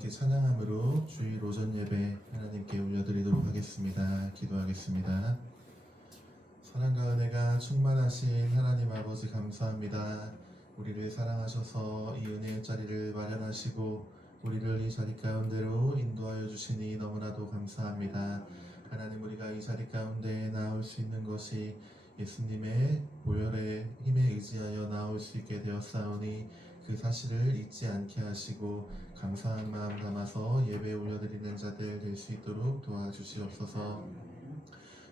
함께 찬양함으로 주일 오전 예배 하나님께 올려드리도록 하겠습니다. 기도하겠습니다. 사랑과 은혜가 충만하신 하나님 아버지 감사합니다. 우리를 사랑하셔서 이 은혜의 자리를 마련하시고 우리를 이 자리 가운데로 인도하여 주시니 너무나도 감사합니다. 하나님, 우리가 이 자리 가운데 나올 수 있는 것이 예수님의 보혈의 힘에 의지하여 나올 수 있게 되었사오니 그 사실을 잊지 않게 하시고 감사한 마음 담아서 예배 올려드리는 자들 될 수 있도록 도와주시옵소서.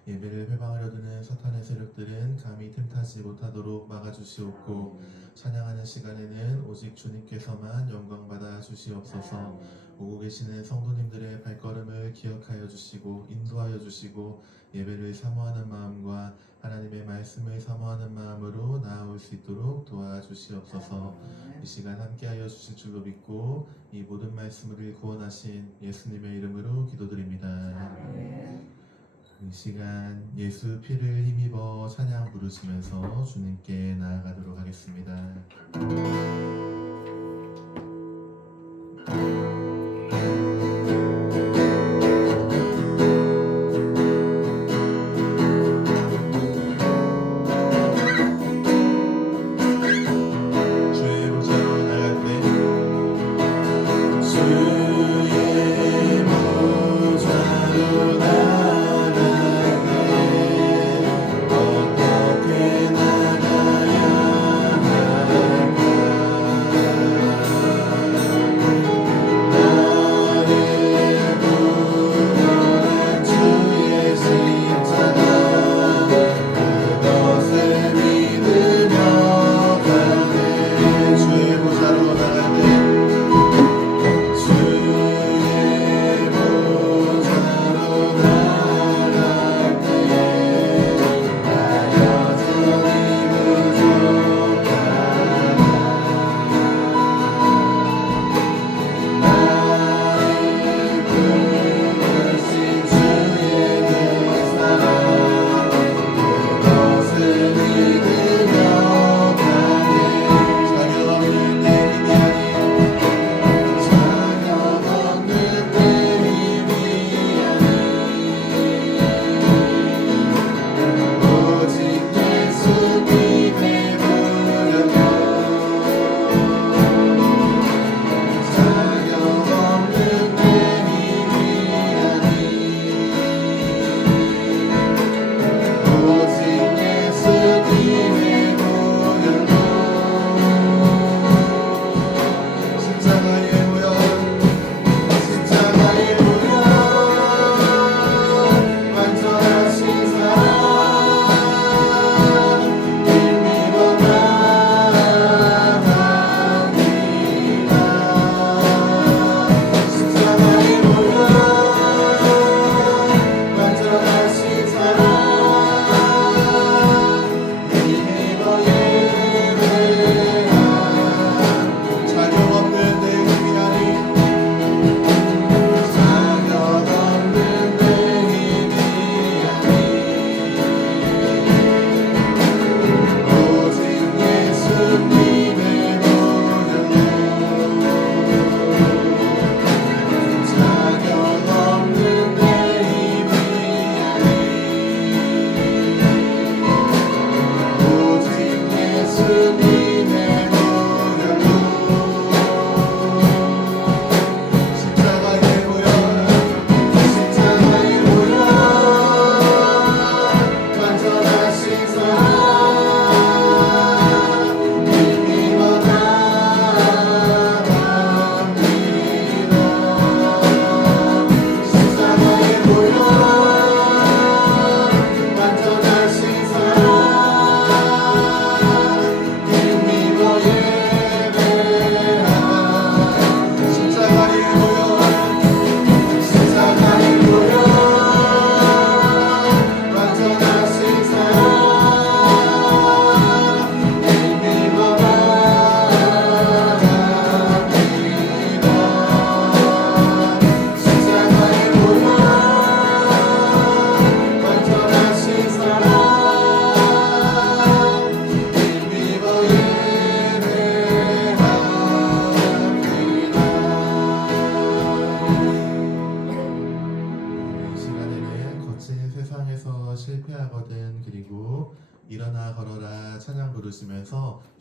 예배를 회방하려 드는 사탄의 세력들은 감히 틈타지 못하도록 막아주시옵고 찬양하는 시간에는 오직 주님께서만 영광받아 주시옵소서. 오고 계시는 성도님들의 발걸음을 기억하여 주시고 인도하여 주시고 예배를 사모하는 마음과 하나님의 말씀을 사모하는 마음으로 나아올 수 있도록 도와주시옵소서. 이 시간 함께하여 주실 줄로 믿고 이 모든 말씀을 구원하신 예수님의 이름으로 기도드립니다. 이 시간 예수 피를 힘입어 찬양 부르시면서 주님께 나아가도록 하겠습니다.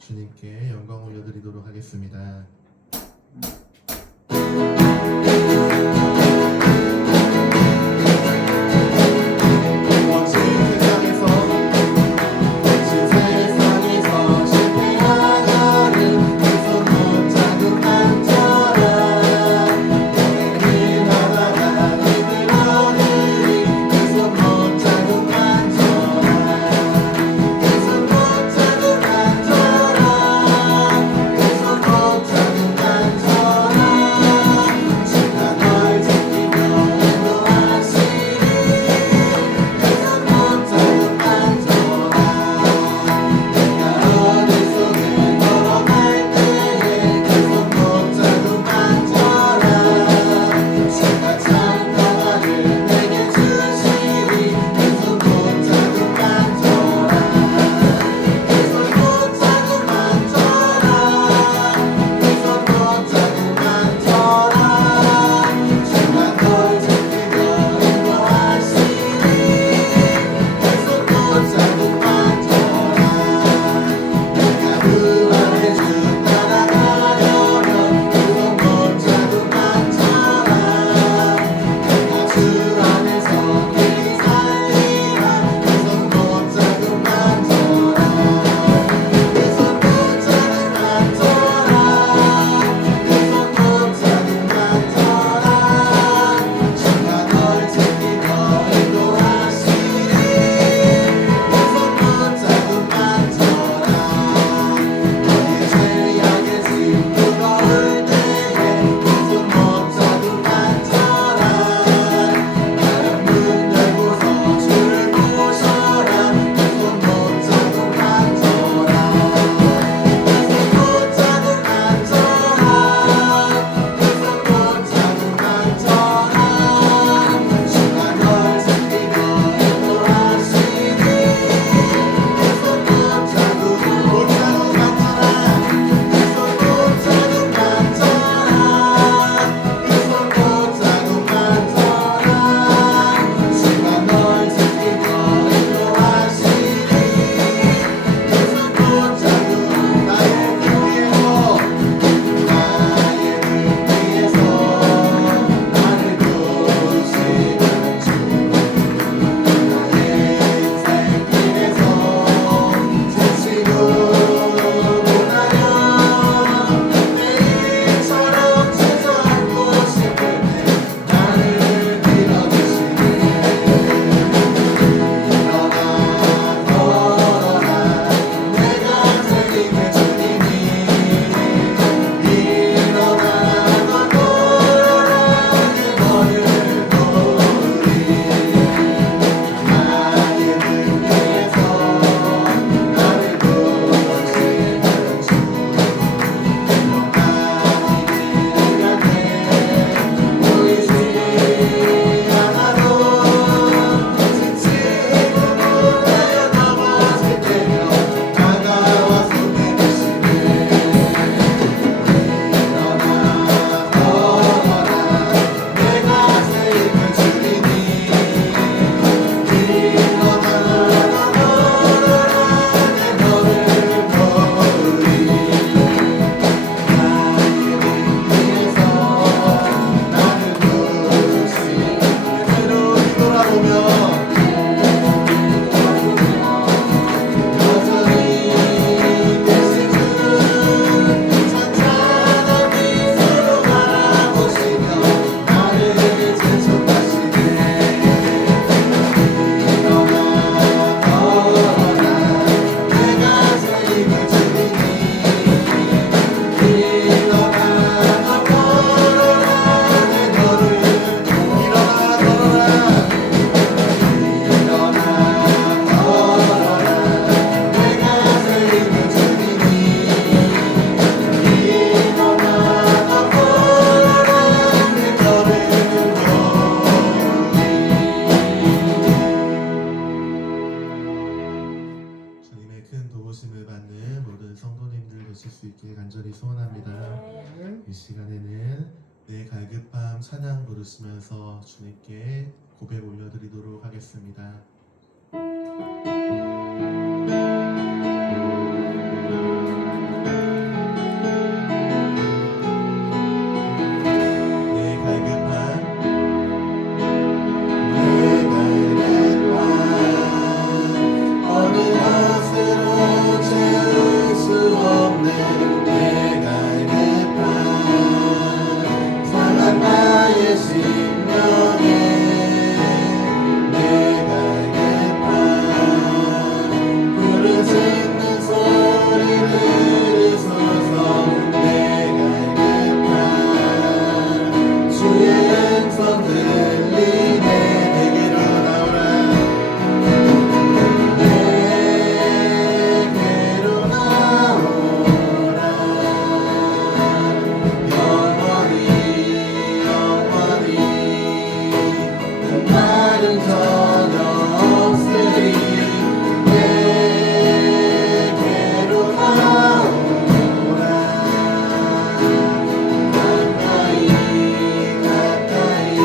주님께 영광 올려드리도록 하겠습니다. 이 시간에는 내 갈급함 찬양 부르시면서 주님께 고백 올려드리도록 하겠습니다. 음성 들리네 내게로 나오라 내게로 나오라 영원히 영원히 그 말은 전혀 없으리 내게로 나오라 가까이 가까이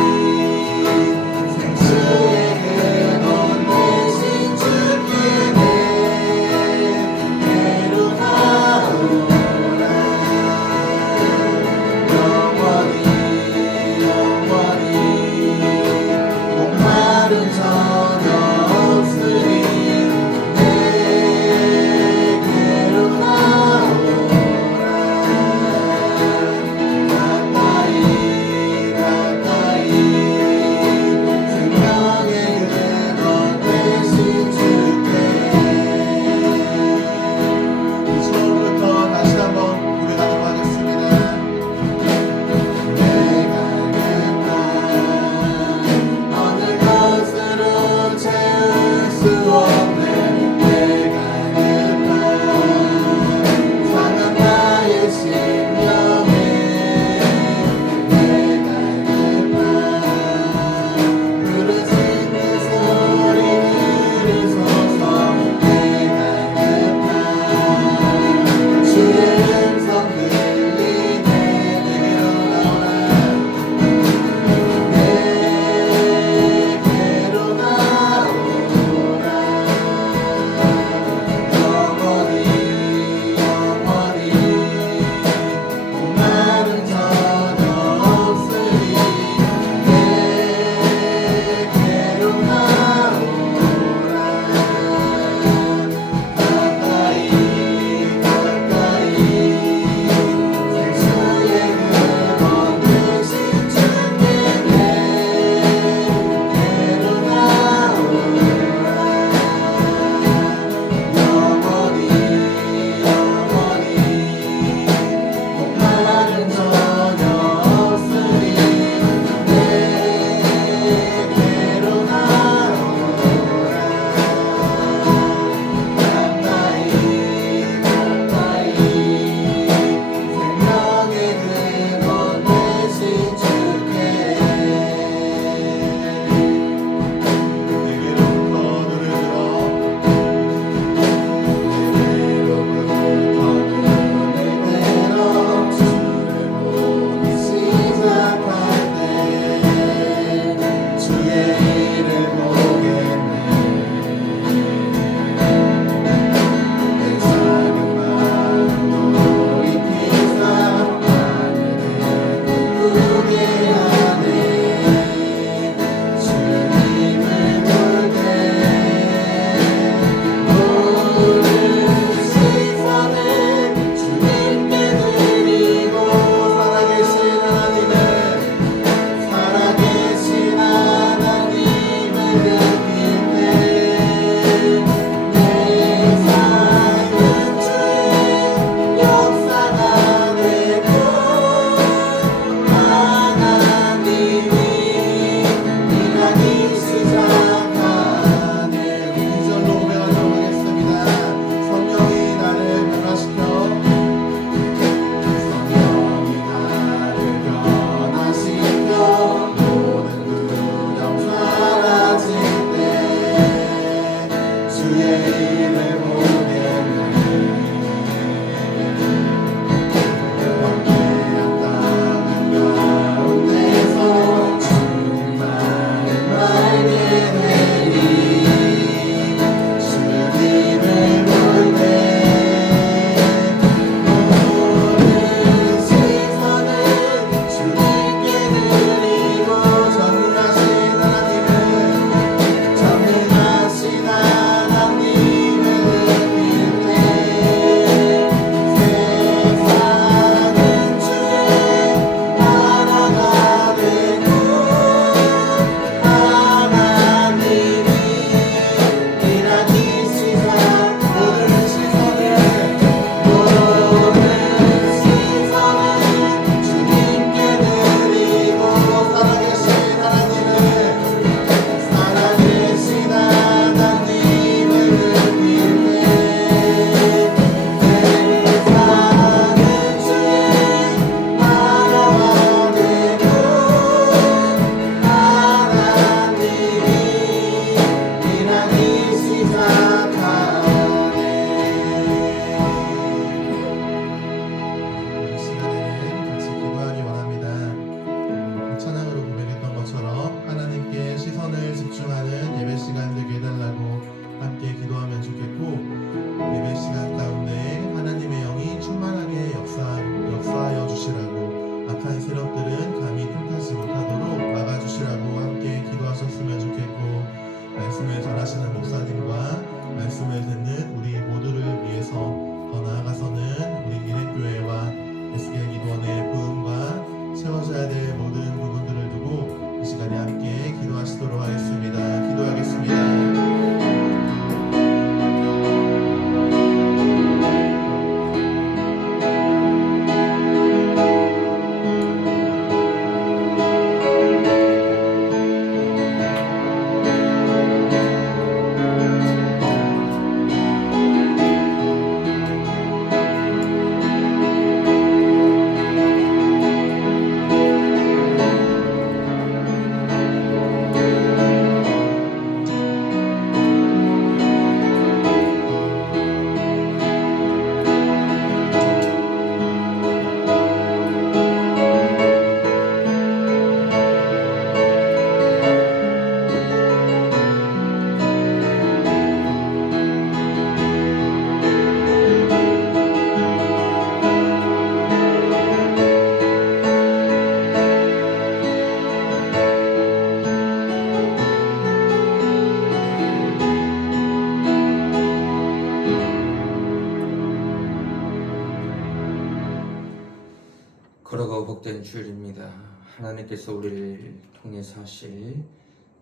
하나님께서 우리를 통해서 하실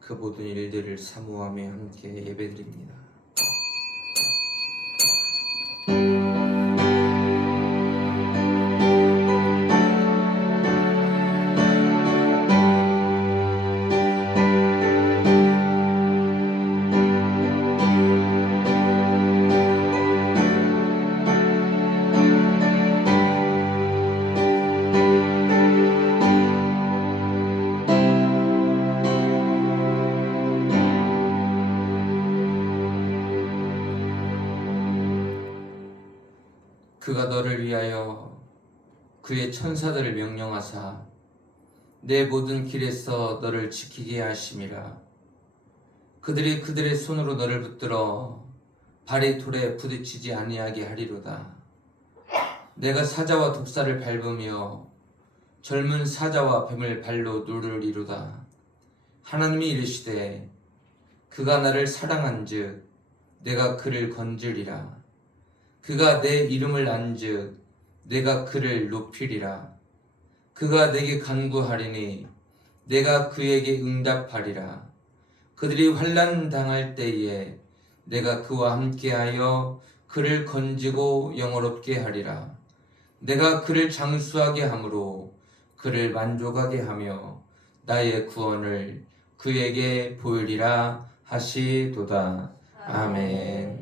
그 모든 일들을 사모하며 함께 예배드립니다. 그가 너를 위하여 그의 천사들을 명령하사 내 모든 길에서 너를 지키게 하심이라. 그들이 그들의 손으로 너를 붙들어 발이 돌에 부딪히지 아니하게 하리로다. 내가 사자와 독사를 밟으며 젊은 사자와 뱀을 발로 누르리로다. 하나님이 이르시되 그가 나를 사랑한즉 내가 그를 건지리라. 그가 내 이름을 안즉 내가 그를 높이리라. 그가 내게 간구하리니 내가 그에게 응답하리라. 그들이 환난 당할 때에 내가 그와 함께하여 그를 건지고 영화롭게 하리라. 내가 그를 장수하게 함으로 그를 만족하게 하며 나의 구원을 그에게 보이리라 하시도다. 아멘.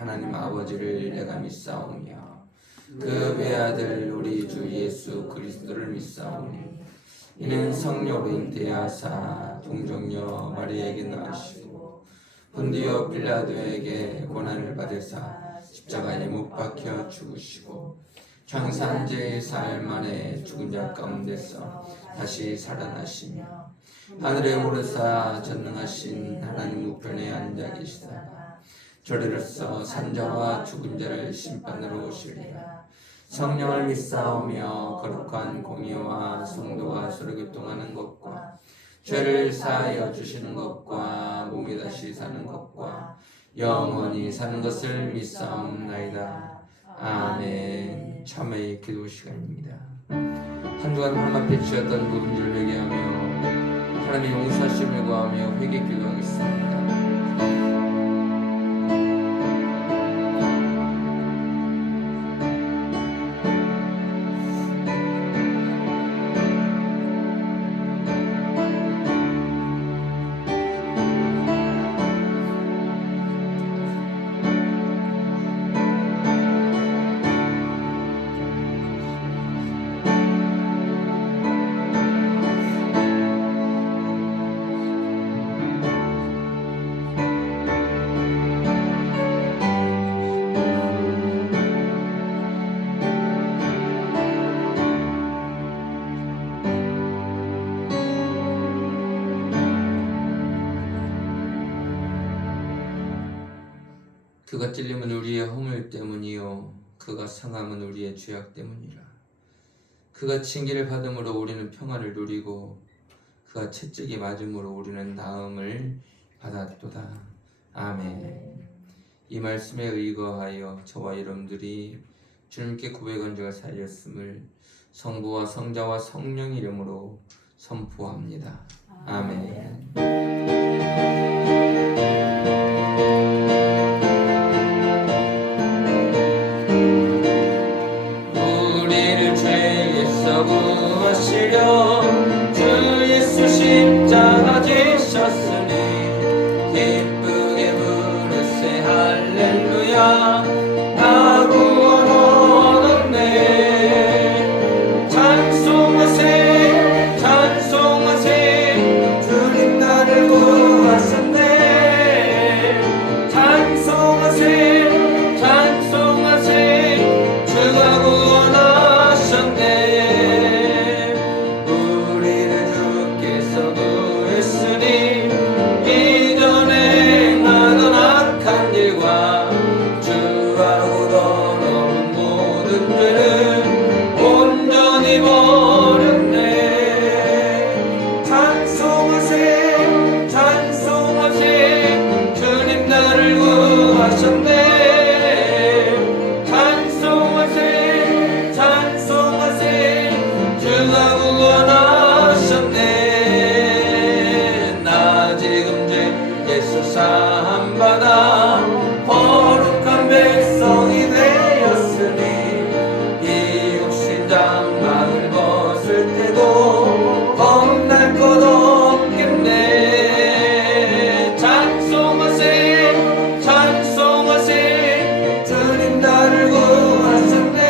하나님 아버지를 내가 믿사오며 그 외아들 우리 주 예수 그리스도를 믿사오니 이는 성령으로 잉태하사 동정녀 마리아에게 낳으시고 본디오 빌라도에게 고난을 받으사 십자가에 못 박혀 죽으시고 장사한 지 4일 만에 죽은 자 가운데서 다시 살아나시며 하늘에 오르사 전능하신 하나님 우편에 앉아 계시다가 저리로서 산자와 죽은 자를 심판으로 오시리라. 성령을 믿사오며 거룩한 공의와 성도와 서로 교통하는 것과 죄를 사하여 주시는 것과 몸이 다시 사는 것과 영원히 사는 것을 믿사옵나이다. 아멘. 참회의 기도 시간입니다. 한 주간 하나님 앞에 지었던 모든 죄를 회개하며 하나님의 용서하심을 구하며 회개 기도하겠습니다. 그가 찔림은 우리의 허물 때문이요 그가 상함은 우리의 죄악 때문이라. 그가 징계를 받음으로 우리는 평화를 누리고 그가 채찍이 맞음으로 우리는 나음을 받았도다. 아멘. 이 말씀에 의거하여 저와 여러분들이 주님께 고백한 자가 살렸음을 성부와 성자와 성령 이름으로 선포합니다. 아멘. 구하시려 주 예수 십자가 지셨으니 기쁘게 부르세 할렐루야 나 구원 얻었네. 찬송하세 찬송하세 주님 나를 구하셨네. 찬송하세 찬송하세 주가 구원하셨네. 사함받아 거룩한 백성이 되었으니 이 육신 장막을 벗을 때도 겁날 것 없겠네. 찬송하세 찬송하세 주님 나를 구하셨네.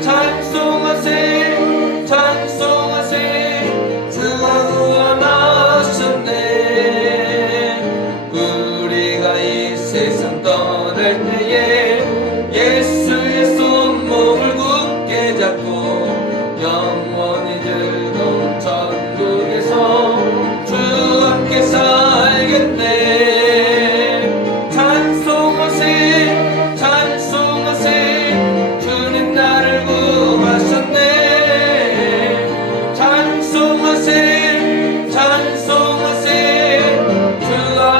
찬송하세 찬송하세 주가 구원하셨네. 세상 떠날 때에 예수의 손목을 굳게 잡고 영원히 즐거운 천국에서 주 함께 살겠네. 찬송하세 찬송하세 주님 나를 구하셨네. 찬송하세 찬송하세 주가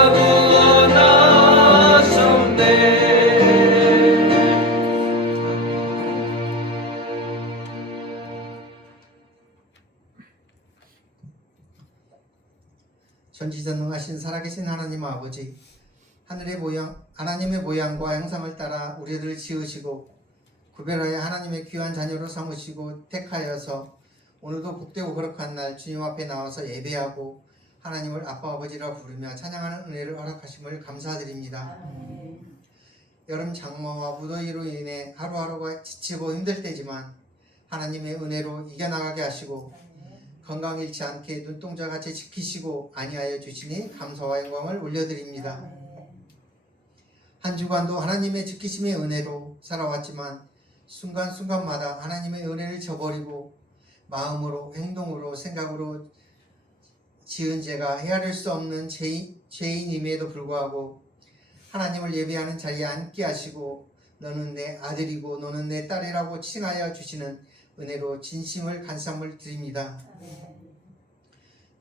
전지전능하신 살아계신 하나님 아버지, 하나님의 모양과 형상을 따라 우리를 지으시고 구별하여 하나님의 귀한 자녀로 삼으시고 택하여서 오늘도 복되고 거룩한 날 주님 앞에 나와서 예배하고 하나님을 아빠 아버지라 부르며 찬양하는 은혜를 허락하심을 감사드립니다. 여름 장마와 무더위로 인해 하루하루가 지치고 힘들 때지만 하나님의 은혜로 이겨나가게 하시고 건강 잃지 않게 눈동자같이 지키시고 안위하여 주시니 감사와 영광을 올려드립니다. 한 주간도 하나님의 지키심의 은혜로 살아왔지만 순간순간마다 하나님의 은혜를 저버리고 마음으로, 행동으로, 생각으로 지은 죄가 헤아릴 수 없는 죄인임에도 불구하고 하나님을 예배하는 자리에 앉게 하시고 너는 내 아들이고 너는 내 딸이라고 칭하여 주시는 은혜로 진심을 간sam을 드립니다.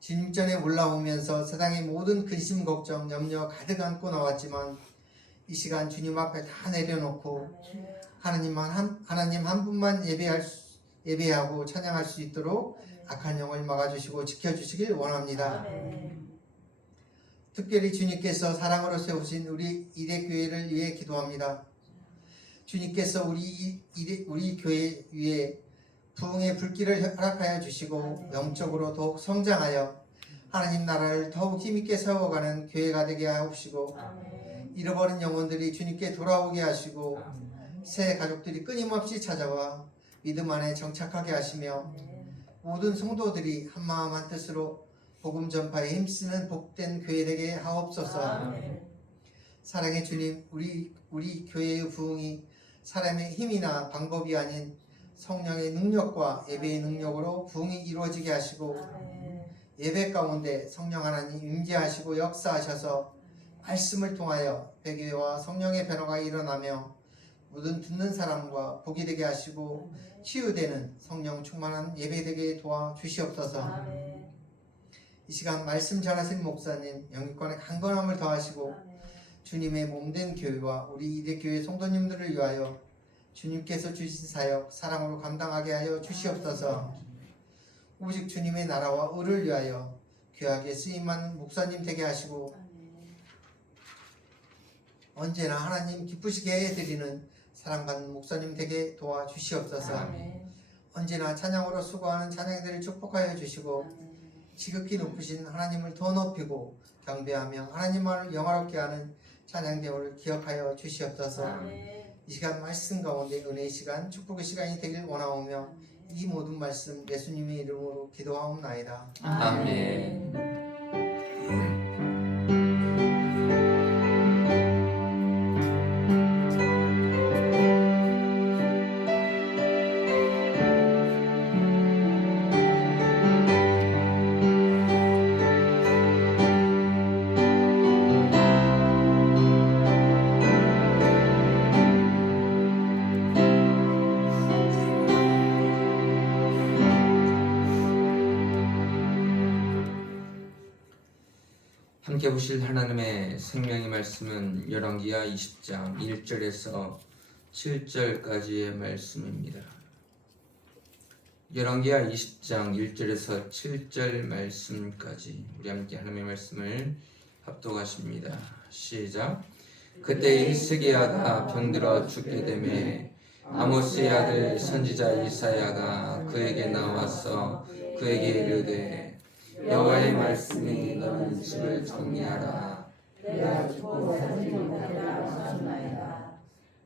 주님 전에 올라오면서 세상의 모든 근심, 걱정, 염려 가득 안고 나왔지만 이 시간 주님 앞에 다 내려놓고 하나님 한 분만 예배하고 찬양할 수 있도록 악한 영을 막아주시고 지켜주시길 원합니다. 특별히 주님께서 사랑으로 세우신 우리 이대교회를 위해 기도합니다. 주님께서 우리 교회 위에 부흥의 불길을 허락하여 주시고 영적으로 더욱 성장하여 하나님 나라를 더욱 힘있게 세워가는 교회가 되게 하옵시고 잃어버린 영혼들이 주님께 돌아오게 하시고 새 가족들이 끊임없이 찾아와 믿음 안에 정착하게 하시며 모든 성도들이 한마음 한뜻으로 복음 전파에 힘쓰는 복된 교회 되게 하옵소서. 사랑의 주님, 우리 교회의 부흥이 사람의 힘이나 방법이 아닌 성령의 능력과 예배의 능력으로 부흥이 이루어지게 하시고 예배 가운데 성령 하나님 임재하시고 역사하셔서 말씀을 통하여 회개와 성령의 변화가 일어나며 모든 듣는 사람과 복이 되게 하시고 치유되는 성령 충만한 예배 되게 도와주시옵소서. 이 시간 말씀 전하신 목사님 영육간의 강건함을 더하시고 주님의 몸된 교회와 우리 이대교회 성도님들을 위하여 주님께서 주신 사역 사랑으로 감당하게 하여 주시옵소서. 오직 주님의 나라와 의를 위하여 귀하게 쓰임만 목사님 되게 하시고 언제나 하나님 기쁘시게 해드리는 사랑받는 목사님 되게 도와주시옵소서. 언제나 찬양으로 수고하는 찬양들을 축복하여 주시고 지극히 높으신 하나님을 더 높이고 경배하며 하나님만을 영화롭게 하는 찬양 대우를 기억하여 주시옵소서. 이 시간 말씀 가운데 은혜의 시간 축복의 시간이 되길 원하오며 이 모든 말씀 예수님의 이름으로 기도하옵나이다. 아멘. 함께 보실 하나님의 생명의 말씀은 열왕기하 20장 1절에서 7절까지의 말씀입니다. 열왕기하 20장 1절에서 7절 말씀까지 우리 함께 하나님의 말씀을 합독하십니다. 시작. 그때 히스기야가 병들어 죽게 되매 아모스의 아들 선지자 이사야가 그에게 나와서 그에게 이르되 여호와의 말씀이 너는 집을 정리하라. 내가 죽고 사진 못하리라 하셨나이다.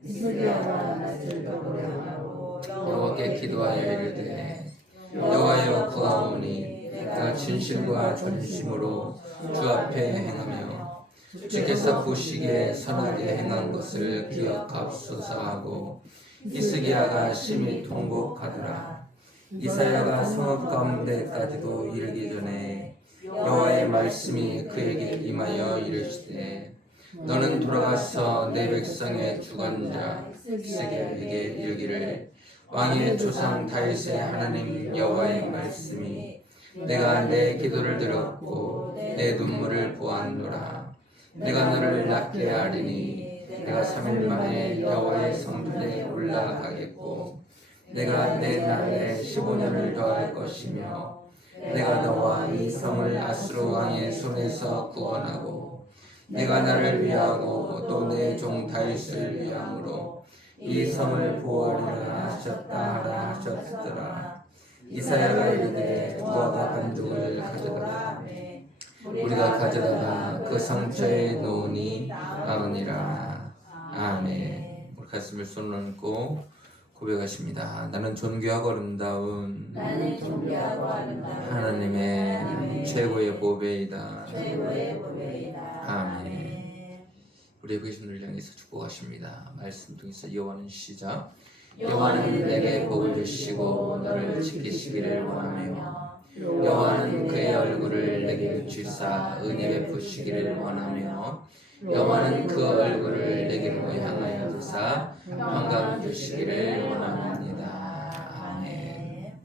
히스기야가 낯을 떠보려하고 여호와께 기도하여 이르되 여호와여 구하오니 내가 진실과 전심으로 주 앞에 행하며 주께서 보시기에 선하게 행한 것을 기억하옵소서 하고 히스기야가 심히 통곡하더라. 이사야가 성읍 가운데까지도 이르기 전에 여호와의 말씀이 그에게 임하여 이르시되 너는 돌아가서 내 백성의 주관자 히스기야에게 이르기를 왕의 조상 다윗의 하나님 여호와의 말씀이 내가 내 기도를 들었고 내 눈물을 보았노라. 내가 너를 낫게 하리니 내가 3일 만에 여호와의 성전에 올라가겠고 내가 내 날에 15년을 더할 것이며 내가 너와 이 성을 아수르 왕의 손에서 구원하고 내가 나를 위하고 또 내 종 다윗을 위함으로 이 성을 보호하리라 하셨다 하라 하셨더라. 이사야가 이르되 무화과 반죽을 가져다가 우리가 가져다가 그 상처에 놓으니 나으니라. 아멘. 우리 가슴을 손을 얹고 고백하십니다. 나는 존귀하고 아름다운 나는 존귀하고 아름다운 하나님의 최고의 보배이다. 최고의 보배이다. 아멘. 우리 계신을 향해서 축복하십니다. 말씀 통해서 이어가는 시작. 여호와는 내게 복을 주시고 너를 지키시기를 원하며 여호와는 그의 얼굴을 내게 비추사 은혜 베푸시기를 원하며 여호와는 그 얼굴을 내게로 향하여 두사 평강 주시기를 원합니다. 아멘.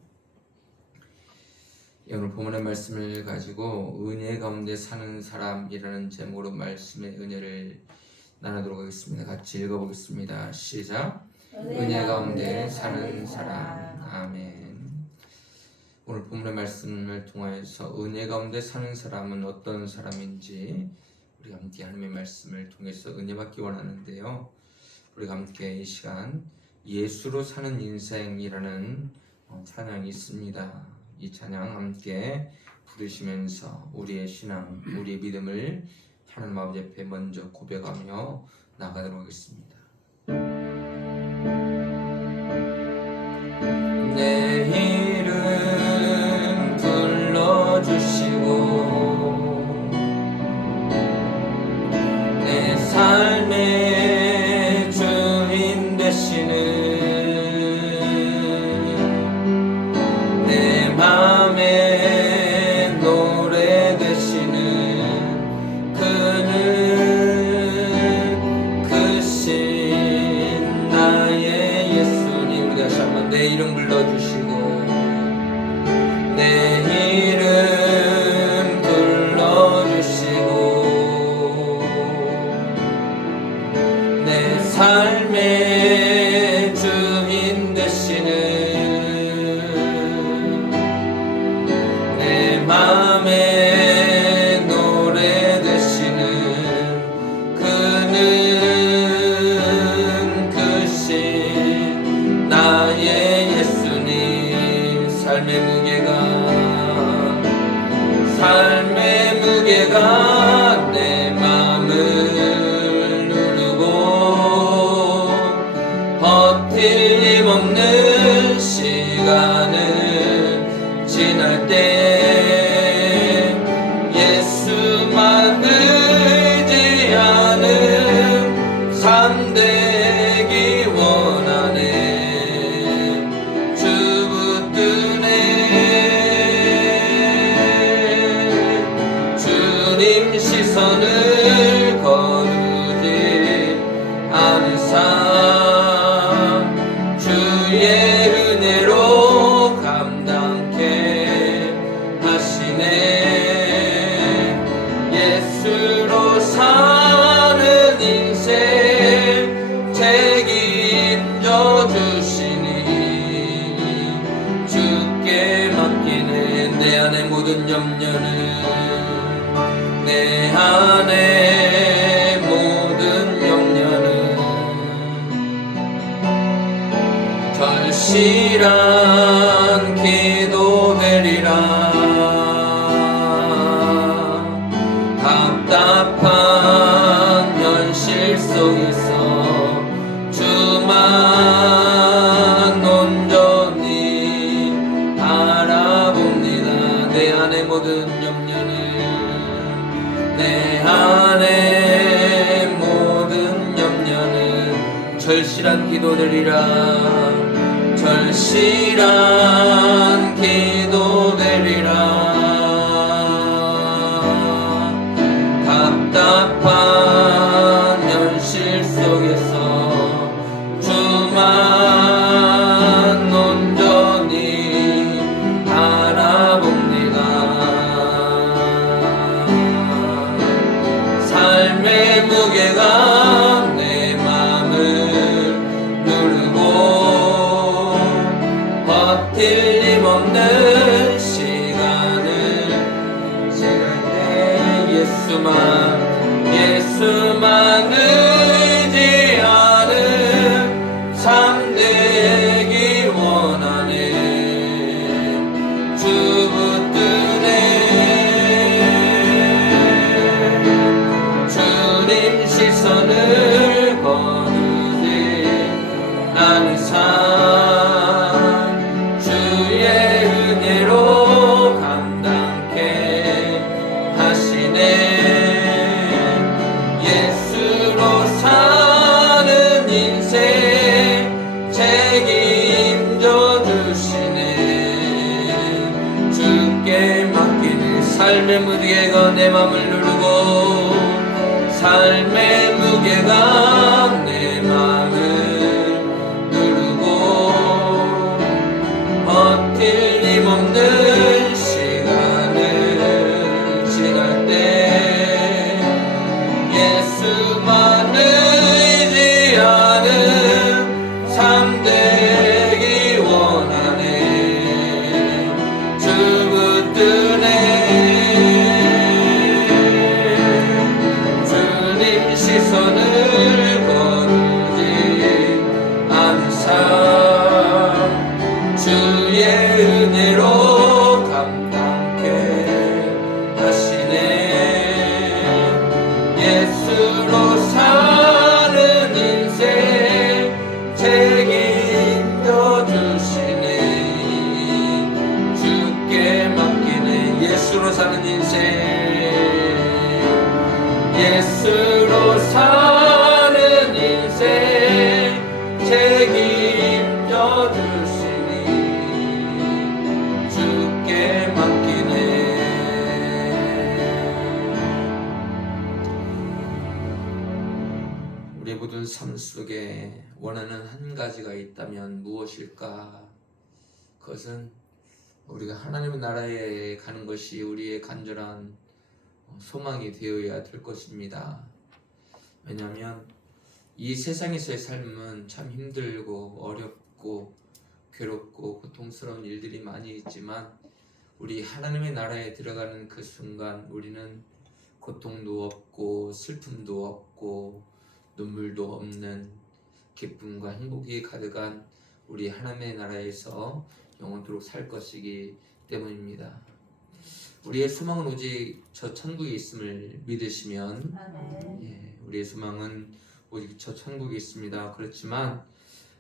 오늘 본문의 말씀을 가지고 은혜 가운데 사는 사람이라는 제목으로 말씀의 은혜를 나누도록 하겠습니다. 같이 읽어보겠습니다. 시작. 은혜 가운데 사는 사람. 아멘. 오늘 본문의 말씀을 통하여서 은혜 가운데 사는 사람은 어떤 사람인지 우리가 함께 하나님의 말씀을 통해서 은혜 받기 원하는데요. 우리가 함께 이 시간 예수로 사는 인생이라는 찬양이 있습니다. 이 찬양 함께 부르시면서 우리의 신앙, 우리의 믿음을 하나님 아버지 앞에 먼저 고백하며 나가도록 하겠습니다. 내 이름 불러주시고 내 삶의 주인 되시는 내 맘의 노래 되시는 그는 크신 나의 예수님. 우리 다시 한번 내 이름 불러주시고 내 이름 불러주시고 내 삶의 주인 되시는 내 맘의 노래 되시는 그는 크신 나의 예수님. 삶의 무게가 내 맘을 누르고 버팀 없는 시간을 지날 때 예수만 의지하는 삶 되기 원하네. 주 붙드네. 주님 시선을 거두지 않은 삶 주의 은혜로 감당케 하시네. 예수로 사는 인생 책임져 주시니 주께 맡기네. 내 안의 모든 염려는 내 안의 모든 염려는 절실한 기도 되리라. 답답한 현실 속에서 주만 온전히 바라봅니다. 내 안의 모든 염려는 내 안의 모든 염려는 절실한 기도되리라. 절실한 기도되리라. 답답한 현실 속에서 주만 온전히 바라봅니다. 삶의 무게가 내 맘을 누르고 버틸 힘 없는 시간 내 맘을 누르고 삶의 무게가 내 맘을 누르고 버틸 힘 없는 시간을 지날 때 예수만을 의지하는 삶 되기 원하네. 주 붙드네. 주님 시선을 거두지 않은 삶 주의 은혜로 감당케 하시네. 예수로 사는 인생 책임져 주시네. 주께 맡기네. 예수로 사는 인생 예수로 사는 인생 책임져 주시니 주께 맡기네. 우리 모든 삶 속에 원하는 한 가지가 있다면 무엇일까? 그것은 우리가 하나님의 나라에 가는 것이 우리의 간절한 소망이 되어야 될 것입니다. 왜냐하면 이 세상에서의 삶은 참 힘들고 어렵고 괴롭고 고통스러운 일들이 많이 있지만 우리 하나님의 나라에 들어가는 그 순간 우리는 고통도 없고 슬픔도 없고 눈물도 없는 기쁨과 행복이 가득한 우리 하나님의 나라에서 영원토록 살 것이기 때문입니다. 우리의 소망은 오직 저 천국에 있음을 믿으시면 우리의 소망은 오직 저 천국에 있습니다. 그렇지만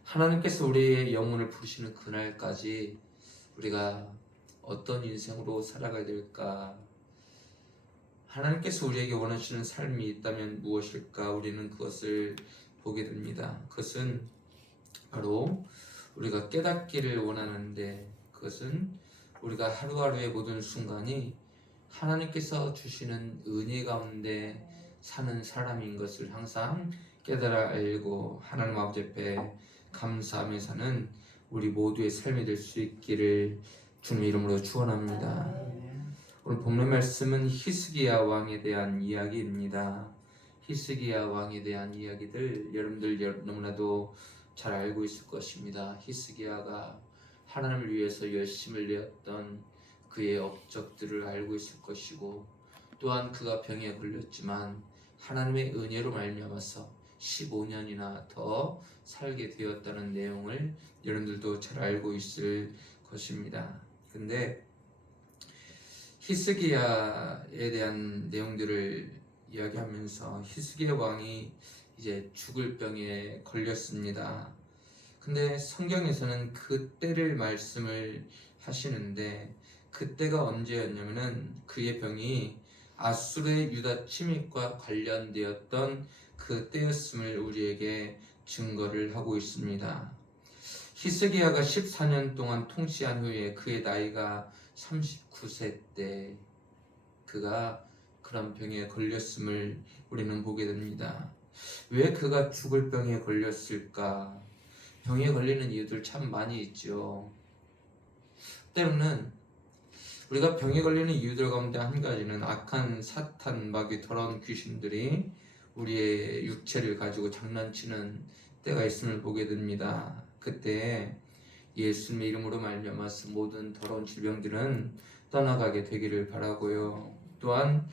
하나님께서 우리의 영혼을 부르시는 그날까지 우리가 어떤 인생으로 살아가야 될까? 하나님께서 우리에게 원하시는 삶이 있다면 무엇일까? 우리는 그것을 보게 됩니다. 그것은 바로 우리가 깨닫기를 원하는데 그것은 우리가 하루하루의 모든 순간이 하나님께서 주시는 은혜 가운데 사는 사람인 것을 항상 깨달아 알고 하나님 아버지 앞에 감사하며 사는 우리 모두의 삶이 될 수 있기를 주님의 이름으로 축원합니다. 오늘 본문 말씀은 히스기야 왕에 대한 이야기입니다. 히스기야 왕에 대한 이야기들 여러분들 너무나도 잘 알고 있을 것입니다. 히스기야가 하나님을 위해서 열심을 내었던 그의 업적들을 알고 있을 것이고 또한 그가 병에 걸렸지만 하나님의 은혜로 말미암아서 15년이나 더 살게 되었다는 내용을 여러분들도 잘 알고 있을 것입니다. 근데 히스기야에 대한 내용들을 이야기하면서 히스기야 왕이 이제 죽을 병에 걸렸습니다. 근데 성경에서는 그때를 말씀을 하시는데 그때가 언제였냐면은 그의 병이 아수르의 유다 침입과 관련되었던 그 때였음을 우리에게 증거를 하고 있습니다. 히스기야가 14년 동안 통치한 후에 그의 나이가 39세 때 그가 그런 병에 걸렸음을 우리는 보게 됩니다. 왜 그가 죽을 병에 걸렸을까? 병에 걸리는 이유들 참 많이 있죠. 때로는 우리가 병에 걸리는 이유들 가운데 한 가지는 악한 사탄, 마귀, 더러운 귀신들이 우리의 육체를 가지고 장난치는 때가 있음을 보게 됩니다. 그때 예수님의 이름으로 말미암아서 모든 더러운 질병들은 떠나가게 되기를 바라고요. 또한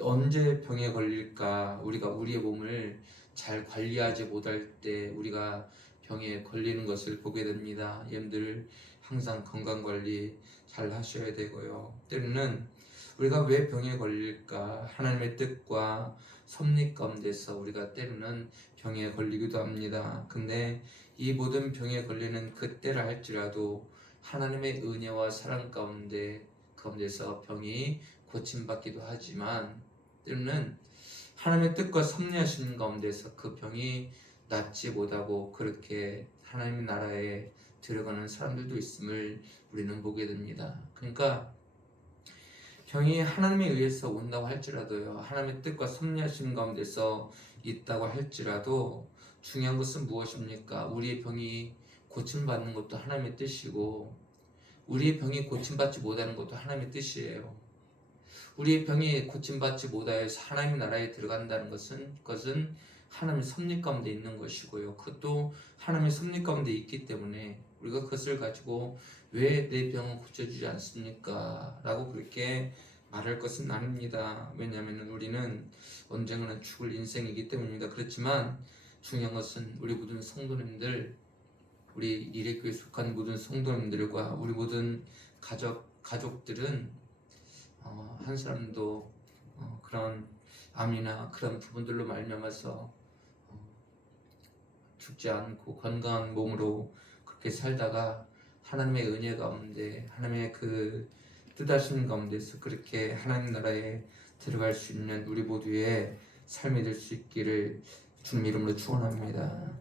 언제 병에 걸릴까? 우리가 우리의 몸을 잘 관리하지 못할 때 우리가 병에 걸리는 것을 보게 됩니다. 여러분들 항상 건강관리 잘 하셔야 되고요. 때로는 우리가 왜 병에 걸릴까? 하나님의 뜻과 섭리 가운데서 우리가 때로는 병에 걸리기도 합니다. 근데 이 모든 병에 걸리는 그때라 할지라도 하나님의 은혜와 사랑 가운데서 병이 고침받기도 하지만 때로는 하나님의 뜻과 섭리하시는 가운데서 그 병이 낫지 못하고 그렇게 하나님의 나라에 들어가는 사람들도 있음을 우리는 보게 됩니다. 그러니까 병이 하나님에 의해서 온다고 할지라도요, 하나님의 뜻과 섭리하심 가운데서 있다고 할지라도 중요한 것은 무엇입니까? 우리의 병이 고침받는 것도 하나님의 뜻이고 우리의 병이 고침받지 못하는 것도 하나님의 뜻이에요. 우리의 병이 고침받지 못하여서 하나님의 나라에 들어간다는 것은 하나님의 섭리 가운데 있는 것이고요. 그것도 하나님의 섭리 가운데 있기 때문에 우리가 그것을 가지고 왜 내 병은 고쳐주지 않습니까? 라고 그렇게 말할 것은 아닙니다. 왜냐하면 우리는 언젠가는 죽을 인생이기 때문입니다. 그렇지만 중요한 것은 우리 모든 성도님들, 우리 이레교에 속한 모든 성도님들과 우리 모든 가족들은 한 사람도 그런 암이나 그런 부분들로 말미암아서 죽지 않고 건강한 몸으로 그렇게 살다가 하나님의 은혜 가운데 하나님의 그 뜻하신 가운데서 그렇게 하나님 나라에 들어갈 수 있는 우리 모두의 삶이 될 수 있기를 주님 이름으로 축원합니다.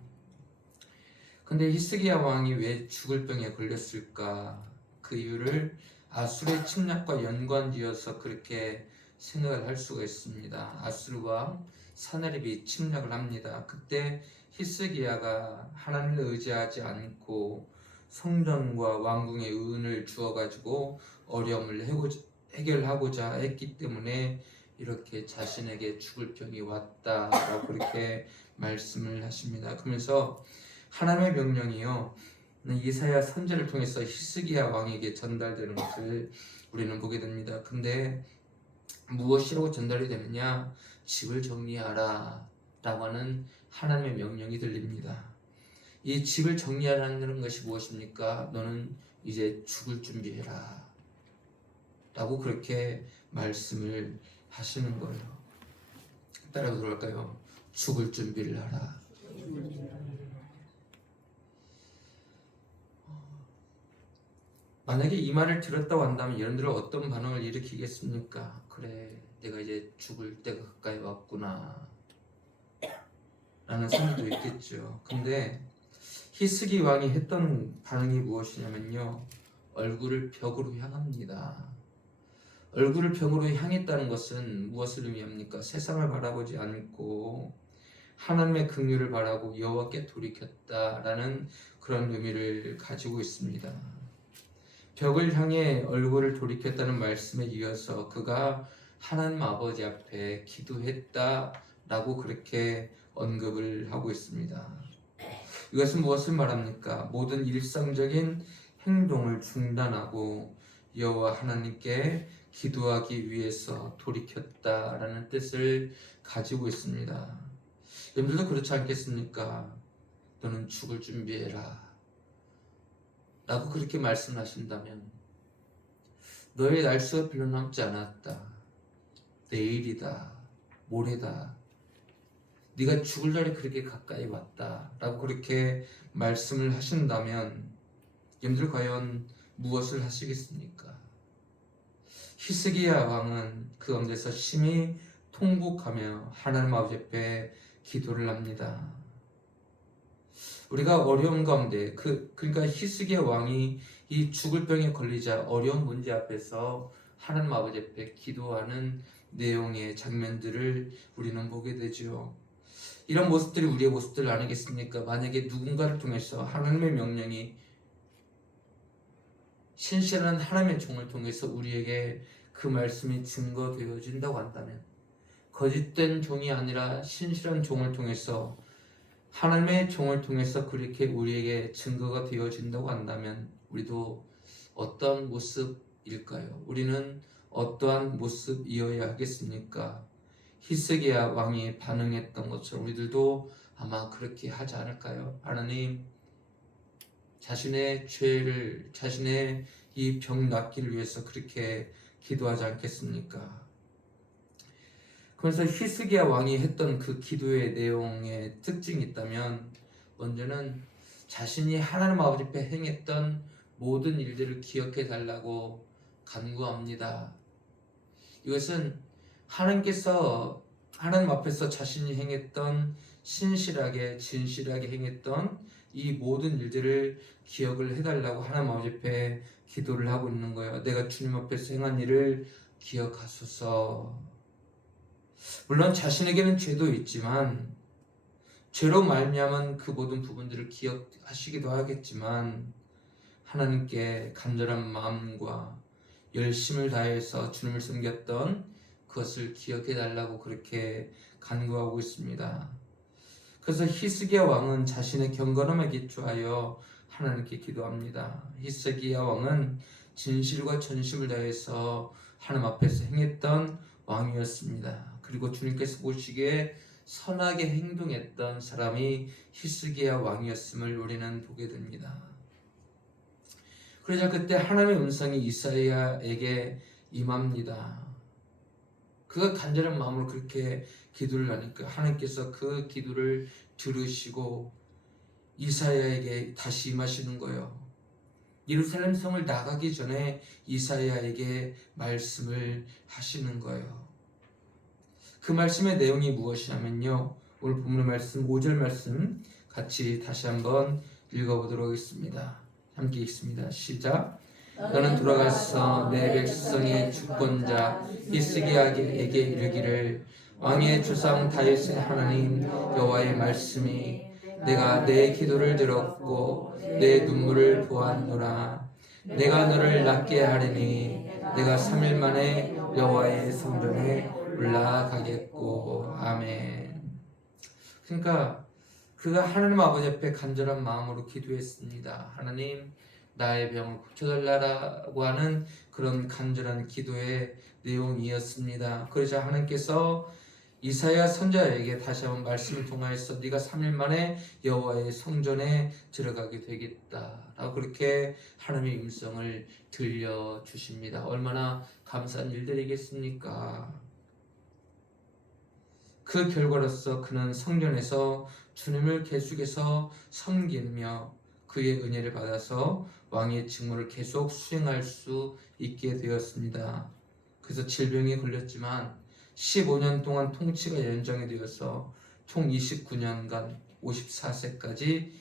근데 히스기야 왕이 왜 죽을 병에 걸렸을까? 그 이유를 아수르의 침략과 연관지어서 그렇게 생각을 할 수가 있습니다. 아수르 왕 사나립이 침략을 합니다. 그때 히스기야가 하나님을 의지하지 않고 성전과 왕궁의 은을 주어가지고 어려움을 해결하고자 했기 때문에 이렇게 자신에게 죽을 병이 왔다라고 그렇게 말씀을 하십니다. 그러면서 하나님의 명령이요, 이사야 선지자를 통해서 히스기야 왕에게 전달되는 것을 우리는 보게 됩니다. 근데 무엇이라고 전달이 되느냐? 집을 정리하라 라고 하는 하나님의 명령이 들립니다. 이 집을 정리하라는 것이 무엇입니까? 너는 이제 죽을 준비해라 라고 그렇게 말씀을 하시는 거예요. 따라 들어갈까요? 죽을 준비를 하라. 만약에 이 말을 들었다고 한다면 여러분들은 어떤 반응을 일으키겠습니까? 그래, 내가 이제 죽을 때가 가까이 왔구나 라는 생각도 있겠죠. 근데 히스기 왕이 했던 반응이 무엇이냐면요, 얼굴을 벽으로 향합니다. 얼굴을 벽으로 향했다는 것은 무엇을 의미합니까? 세상을 바라보지 않고 하나님의 긍휼을 바라고 여호와께 돌이켰다라는 그런 의미를 가지고 있습니다. 벽을 향해 얼굴을 돌이켰다는 말씀에 이어서 그가 하나님 아버지 앞에 기도했다라고 그렇게 언급을 하고 있습니다. 이것은 무엇을 말합니까? 모든 일상적인 행동을 중단하고 여호와 하나님께 기도하기 위해서 돌이켰다라는 뜻을 가지고 있습니다. 여러분들도 그렇지 않겠습니까? 너는 죽을 준비해라 라고 그렇게 말씀하신다면, 너의 날수가 별로 남지 않았다, 내일이다, 모레다, 네가 죽을 날이 그렇게 가까이 왔다 라고 그렇게 말씀을 하신다면 여러분들 과연 무엇을 하시겠습니까? 히스기야 왕은 그 가운데서 심히 통곡하며 하나님 아버지 앞에 기도를 합니다. 우리가 어려운 가운데 그러니까 히스기야 왕이 이 죽을 병에 걸리자 어려운 문제 앞에서 하나님 아버지 앞에 기도하는 내용의 장면들을 우리는 보게 되죠. 이런 모습들이 우리의 모습들 아니겠습니까? 만약에 누군가를 통해서 하나님의 명령이 신실한 하나님의 종을 통해서 우리에게 그 말씀이 증거되어진다고 한다면, 거짓된 종이 아니라 신실한 종을 통해서 하나님의 종을 통해서 그렇게 우리에게 증거가 되어진다고 한다면 우리도 어떠한 모습일까요? 우리는 어떠한 모습이어야 하겠습니까? 히스기야 왕이 반응했던 것처럼 우리들도 아마 그렇게 하지 않을까요? 하나님, 자신의 죄를, 자신의 이 병 낫기를 위해서 그렇게 기도하지 않겠습니까? 그래서 히스기야 왕이 했던 그 기도의 내용의 특징이 있다면, 먼저는 자신이 하나님 아버지 앞에 행했던 모든 일들을 기억해 달라고 간구합니다. 이것은 하나님께서 하나님 앞에서 자신이 행했던 신실하게 진실하게 행했던 이 모든 일들을 기억을 해달라고 하나님 아버지 앞에 기도를 하고 있는 거예요. 내가 주님 앞에서 행한 일을 기억하소서. 물론 자신에게는 죄도 있지만 죄로 말미암은 그 모든 부분들을 기억하시기도 하겠지만 하나님께 간절한 마음과 열심을 다해서 주님을 섬겼던 그것을 기억해 달라고 그렇게 간구하고 있습니다. 그래서 히스기야 왕은 자신의 경건함에 기초하여 하나님께 기도합니다. 히스기야 왕은 진실과 전심을 다해서 하나님 앞에서 행했던 왕이었습니다. 그리고 주님께서 보시기에 선하게 행동했던 사람이 히스기야 왕이었음을 우리는 보게 됩니다. 그러자 그때 하나님의 음성이 이사야에게 임합니다. 그가 간절한 마음으로 그렇게 기도를 하니까 하나님께서 그 기도를 들으시고 이사야에게 다시 임하시는 거예요. 예루살렘 성을 나가기 전에 이사야에게 말씀을 하시는 거예요. 그 말씀의 내용이 무엇이냐면요, 오늘 본문의 말씀 5절 말씀 같이 다시 한번 읽어보도록 하겠습니다. 함께 읽습니다. 시작. 너는 돌아가서 내 백성의 주권자 히스기야에게 이르기를 왕의 조상 다윗의 하나님 여호와의 말씀이 내가 내 기도를 들었고 내 눈물을 보았노라. 내가 너를 낫게 하리니 내가 3일 만에 여호와의 성전에 올라가겠고. 아멘. 그러니까 그가 하나님 아버지 앞에 간절한 마음으로 기도했습니다. 하나님, 나의 병을 고쳐달라고 하는 그런 간절한 기도의 내용이었습니다. 그러자 하나님께서 이사야 선지자에게 다시 한번 말씀을 통하여서 네가 3일 만에 여호와의 성전에 들어가게 되겠다라고 그렇게 하나님의 음성을 들려주십니다. 얼마나 감사한 일들이겠습니까? 그 결과로서 그는 성전에서 주님을 계속해서 섬기며 그의 은혜를 받아서 왕의 직무를 계속 수행할 수 있게 되었습니다. 그래서 질병에 걸렸지만 15년 동안 통치가 연장이 되어서 총 29년간 54세까지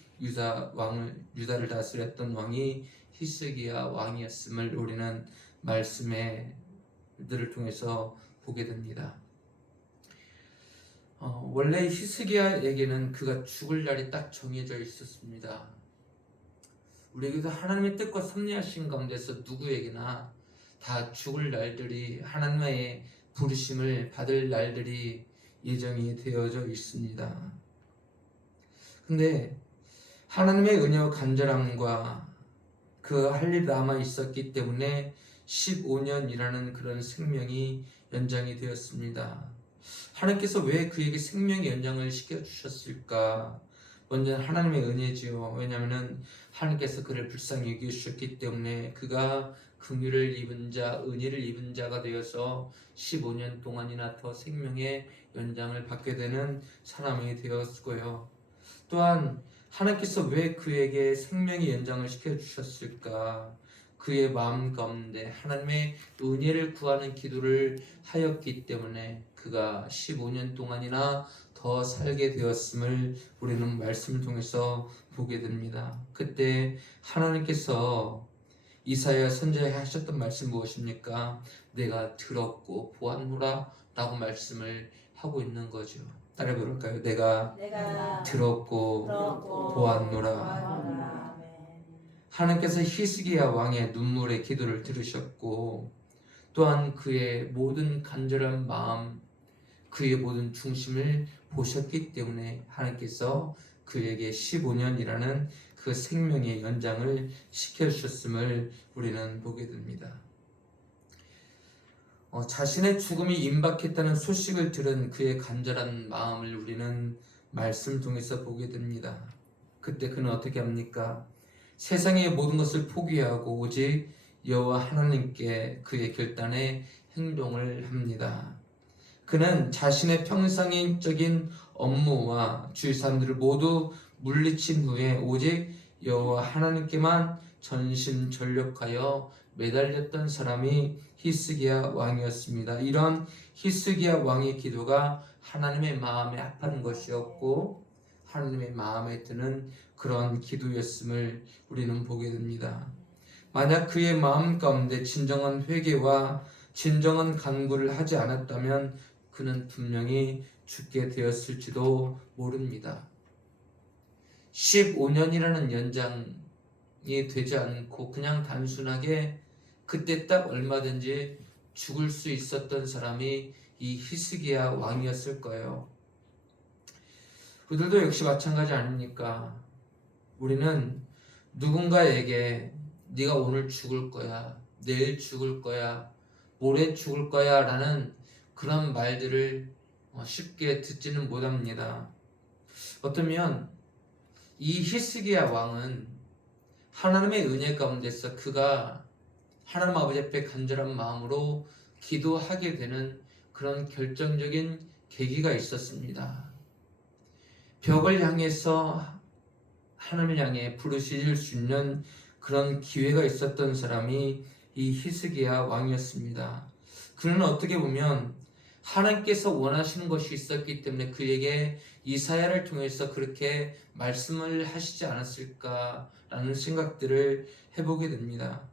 유다를 다스렸던 왕이 히스기야 왕이었음을 우리는 말씀들을 통해서 보게 됩니다. 원래 히스기야에게는 그가 죽을 날이 딱 정해져 있었습니다. 우리에게도 하나님의 뜻과 섭리하신 가운데서 누구에게나 다 죽을 날들이, 하나님의 부르심을 받을 날들이 예정이 되어져 있습니다. 근데 하나님의 은혜와 간절함과 그 할 일 남아 있었기 때문에 15년이라는 그런 생명이 연장이 되었습니다. 하나님께서 왜 그에게 생명의 연장을 시켜주셨을까? 먼저 하나님의 은혜지요. 왜냐하면 하나님께서 그를 불쌍히 여기셨기 때문에 그가 긍휼을 입은 자, 은혜를 입은 자가 되어서 15년 동안이나 더 생명의 연장을 받게 되는 사람이 되었고요. 또한 하나님께서 왜 그에게 생명의 연장을 시켜주셨을까? 그의 마음 가운데 하나님의 은혜를 구하는 기도를 하였기 때문에 그가 15년 동안이나 더 살게 되었음을 우리는 말씀을 통해서 보게 됩니다. 그때 하나님께서 이사야 선지자에게 하셨던 말씀 무엇입니까? 내가 들었고 보았노라 라고 말씀을 하고 있는 거죠. 따라 부를까요? 내가 들었고 보았노라. 하나님께서 히스기야 왕의 눈물의 기도를 들으셨고 또한 그의 모든 간절한 마음, 그의 모든 중심을 보셨기 때문에 하나님께서 그에게 15년이라는 그 생명의 연장을 시켜주셨음을 우리는 보게 됩니다. 자신의 죽음이 임박했다는 소식을 들은 그의 간절한 마음을 우리는 말씀 통해서 보게 됩니다. 그때 그는 어떻게 합니까? 세상의 모든 것을 포기하고 오직 여호와 하나님께 그의 결단에 행동을 합니다. 그는 자신의 평상적인 업무와 주위 사람들을 모두 물리친 후에 오직 여호와 하나님께만 전심전력하여 매달렸던 사람이 히스기야 왕이었습니다. 이런 히스기야 왕의 기도가 하나님의 마음에 합한 것이었고 하나님의 마음에 드는 그런 기도였음을 우리는 보게 됩니다. 만약 그의 마음 가운데 진정한 회개와 진정한 간구를 하지 않았다면 그는 분명히 죽게 되었을지도 모릅니다. 15년이라는 연장이 되지 않고 그냥 단순하게 그때 딱 얼마든지 죽을 수 있었던 사람이 이 히스기야 왕이었을 거예요. 우리들도 역시 마찬가지 아닙니까? 우리는 누군가에게 네가 오늘 죽을 거야, 내일 죽을 거야, 모레 죽을 거야 라는 그런 말들을 쉽게 듣지는 못합니다. 어쩌면 이 히스기야 왕은 하나님의 은혜 가운데서 그가 하나님 아버지 앞에 간절한 마음으로 기도하게 되는 그런 결정적인 계기가 있었습니다. 벽을 향해서 하나님을 향해 부르실 수 있는 그런 기회가 있었던 사람이 이 히스기야 왕이었습니다. 그는 어떻게 보면 하나님께서 원하시는 것이 있었기 때문에 그에게 이사야를 통해서 그렇게 말씀을 하시지 않았을까라는 생각들을 해보게 됩니다.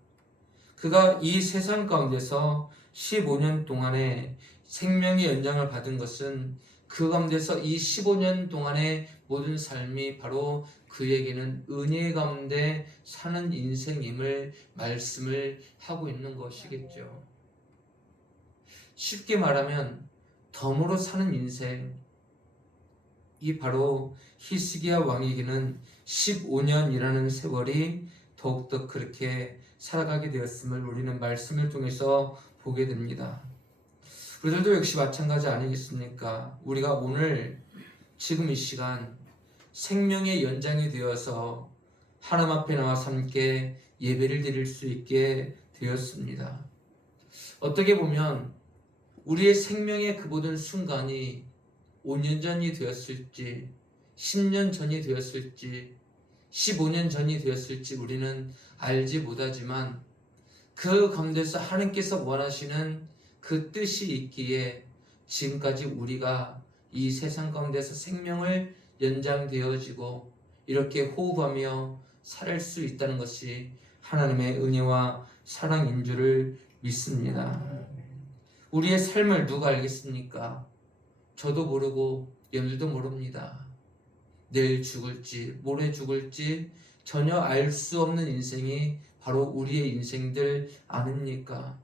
그가 이 세상 가운데서 15년 동안의 생명의 연장을 받은 것은 그 가운데서 이 15년 동안의 모든 삶이 바로 그에게는 은혜 가운데 사는 인생임을 말씀을 하고 있는 것이겠죠. 쉽게 말하면 덤으로 사는 인생, 이 바로 히스기야 왕에게는 15년이라는 세월이 더욱더 그렇게 살아가게 되었음을 우리는 말씀을 통해서 보게 됩니다. 우리들도 역시 마찬가지 아니겠습니까? 우리가 오늘 지금 이 시간 생명의 연장이 되어서 하나님 앞에 나와서 함께 예배를 드릴 수 있게 되었습니다. 어떻게 보면 우리의 생명의 그 모든 순간이 5년 전이 되었을지 10년 전이 되었을지 15년 전이 되었을지 우리는 알지 못하지만 그 가운데서 하나님께서 원하시는 그 뜻이 있기에 지금까지 우리가 이 세상 가운데서 생명을 연장되어지고 이렇게 호흡하며 살 수 있다는 것이 하나님의 은혜와 사랑인 줄을 믿습니다. 우리의 삶을 누가 알겠습니까? 저도 모르고 여러분들도 모릅니다. 내일 죽을지 모레 죽을지 전혀 알 수 없는 인생이 바로 우리의 인생들 아닙니까?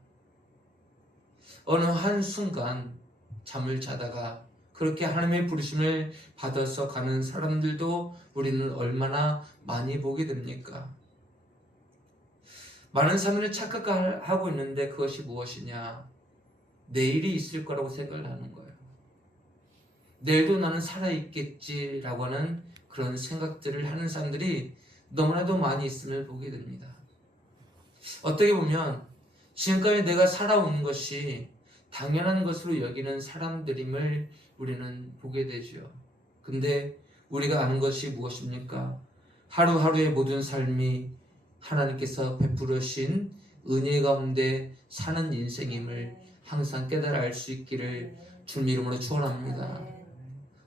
어느 한순간 잠을 자다가 그렇게 하나님의 부르심을 받아서 가는 사람들도 우리는 얼마나 많이 보게 됩니까? 많은 사람들이 착각하고 있는데 그것이 무엇이냐? 내일이 있을 거라고 생각을 하는 거예요. 내일도 나는 살아있겠지라고 하는 그런 생각들을 하는 사람들이 너무나도 많이 있음을 보게 됩니다. 어떻게 보면 지금까지 내가 살아온 것이 당연한 것으로 여기는 사람들임을 우리는 보게 되죠. 근데 우리가 아는 것이 무엇입니까? 하루하루의 모든 삶이 하나님께서 베풀으신 은혜 가운데 사는 인생임을 항상 깨달아 알 수 있기를 주님 이름으로 축원합니다.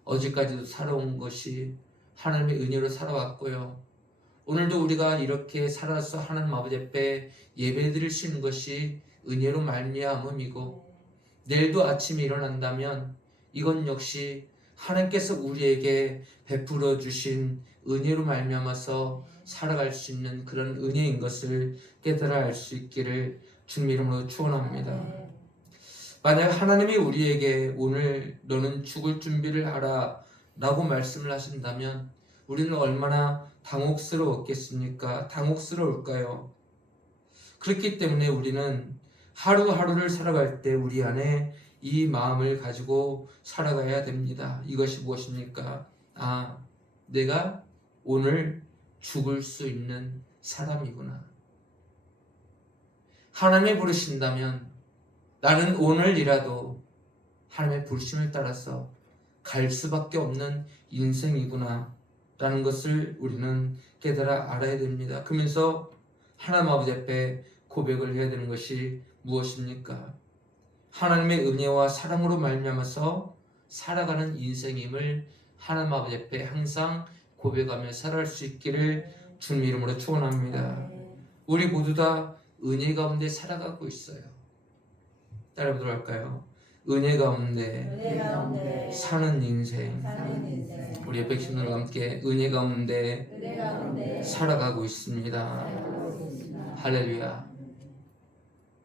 어제까지도 살아온 것이 하나님의 은혜로 살아왔고요. 오늘도 우리가 이렇게 살아서 하나님 아버지 앞에 예배드릴 수 있는 것이 은혜로 말미암음이고 내일도 아침에 일어난다면 이건 역시 하나님께서 우리에게 베풀어 주신 은혜로 말미암아서 살아갈 수 있는 그런 은혜인 것을 깨달아 알 수 있기를 주님 이름으로 축원합니다. 만약 하나님이 우리에게 오늘 너는 죽을 준비를 하라 라고 말씀을 하신다면 우리는 얼마나 당혹스러웠겠습니까? 당혹스러울까요? 그렇기 때문에 우리는 하루하루를 살아갈 때 우리 안에 이 마음을 가지고 살아가야 됩니다. 이것이 무엇입니까? 내가 오늘 죽을 수 있는 사람이구나. 하나님이 부르신다면 나는 오늘이라도 하나님의 부르심을 따라서 갈 수밖에 없는 인생이구나 라는 것을 우리는 깨달아 알아야 됩니다. 그러면서 하나님 아버지 앞에 고백을 해야 되는 것이 무엇입니까? 하나님의 은혜와 사랑으로 말미암아서 살아가는 인생임을 하나님 아버지 앞에 항상 고백하며 살아갈 수 있기를 주님 이름으로 축원합니다. 우리 모두 다 은혜 가운데 살아가고 있어요. 따라보도록 할까요? 은혜 가운데 은혜 가운데 사는 인생. 사는 인생 우리 옆에 신도들과 함께 은혜 가운데 은혜 가운데 살아가고 있습니다. 살아가고 있습니다. 할렐루야.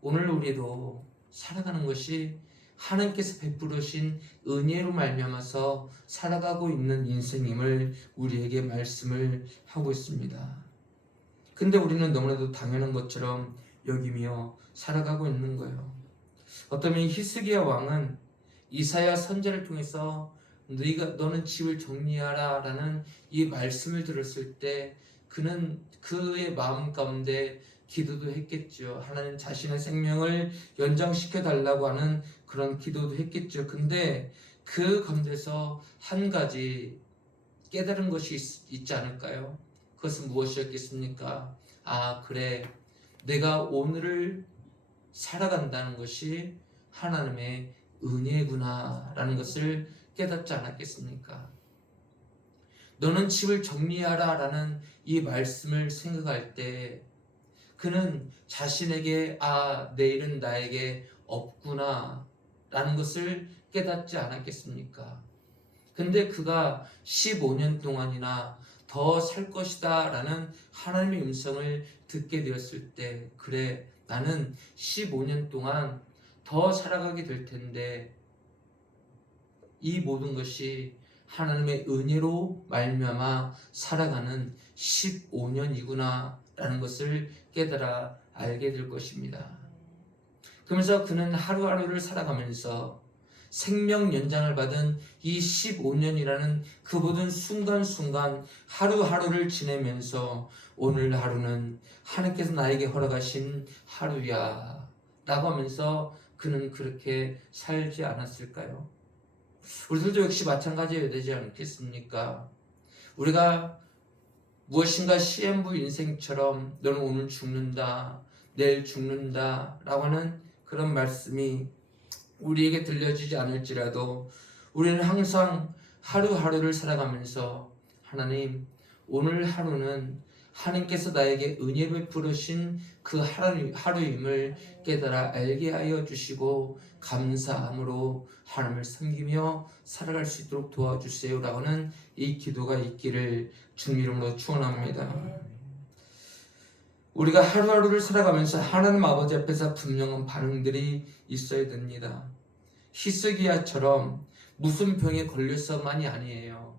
오늘 우리도 살아가는 것이 하나님께서 베풀으신 은혜로 말미암아서 살아가고 있는 인생임을 우리에게 말씀을 하고 있습니다. 근데 우리는 너무나도 당연한 것처럼 여기며 살아가고 있는 거예요. 어쩌면 히스기야 왕은 이사야 선지자를 통해서 너는 집을 정리하라 라는 이 말씀을 들었을 때 그는 그의 마음 가운데 기도도 했겠죠. 하나님 자신의 생명을 연장시켜 달라고 하는 그런 기도도 했겠죠. 근데 그 가운데서 한 가지 깨달은 것이 있지 않을까요? 그것은 무엇이었겠습니까? 아, 그래. 내가 오늘을 살아간다는 것이 하나님의 은혜구나 라는 것을 깨닫지 않았겠습니까? 너는 집을 정리하라 라는 이 말씀을 생각할 때 그는 자신에게 내일은 나에게 없구나 라는 것을 깨닫지 않았겠습니까? 근데 그가 15년 동안이나 더 살 것이다 라는 하나님의 음성을 듣게 되었을 때 그래 나는 15년 동안 더 살아가게 될 텐데 이 모든 것이 하나님의 은혜로 말미암아 살아가는 15년이구나 라는 것을 깨달아 알게 될 것입니다. 그러면서 그는 하루하루를 살아가면서 생명 연장을 받은 이 15년이라는 그 모든 순간순간 하루하루를 지내면서 오늘 하루는 하나님께서 나에게 허락하신 하루야 라고 하면서 그는 그렇게 살지 않았을까요? 우리들도 역시 마찬가지여야 되지 않겠습니까? 우리가 무엇인가 시한부 인생처럼 너는 오늘 죽는다, 내일 죽는다 라고 하는 그런 말씀이 우리에게 들려지지 않을지라도 우리는 항상 하루하루를 살아가면서 하나님 오늘 하루는 하나님께서 나에게 은혜 베풀으신 그 하루임을 깨달아 알게 하여 주시고 감사함으로 하나님을 섬기며 살아갈 수 있도록 도와주세요 라고는 이 기도가 있기를 주님 이름으로 축원합니다. 우리가 하루하루를 살아가면서 하나님 아버지 앞에서 분명한 반응들이 있어야 됩니다. 히스기야처럼 무슨 병에 걸려서만이 아니에요.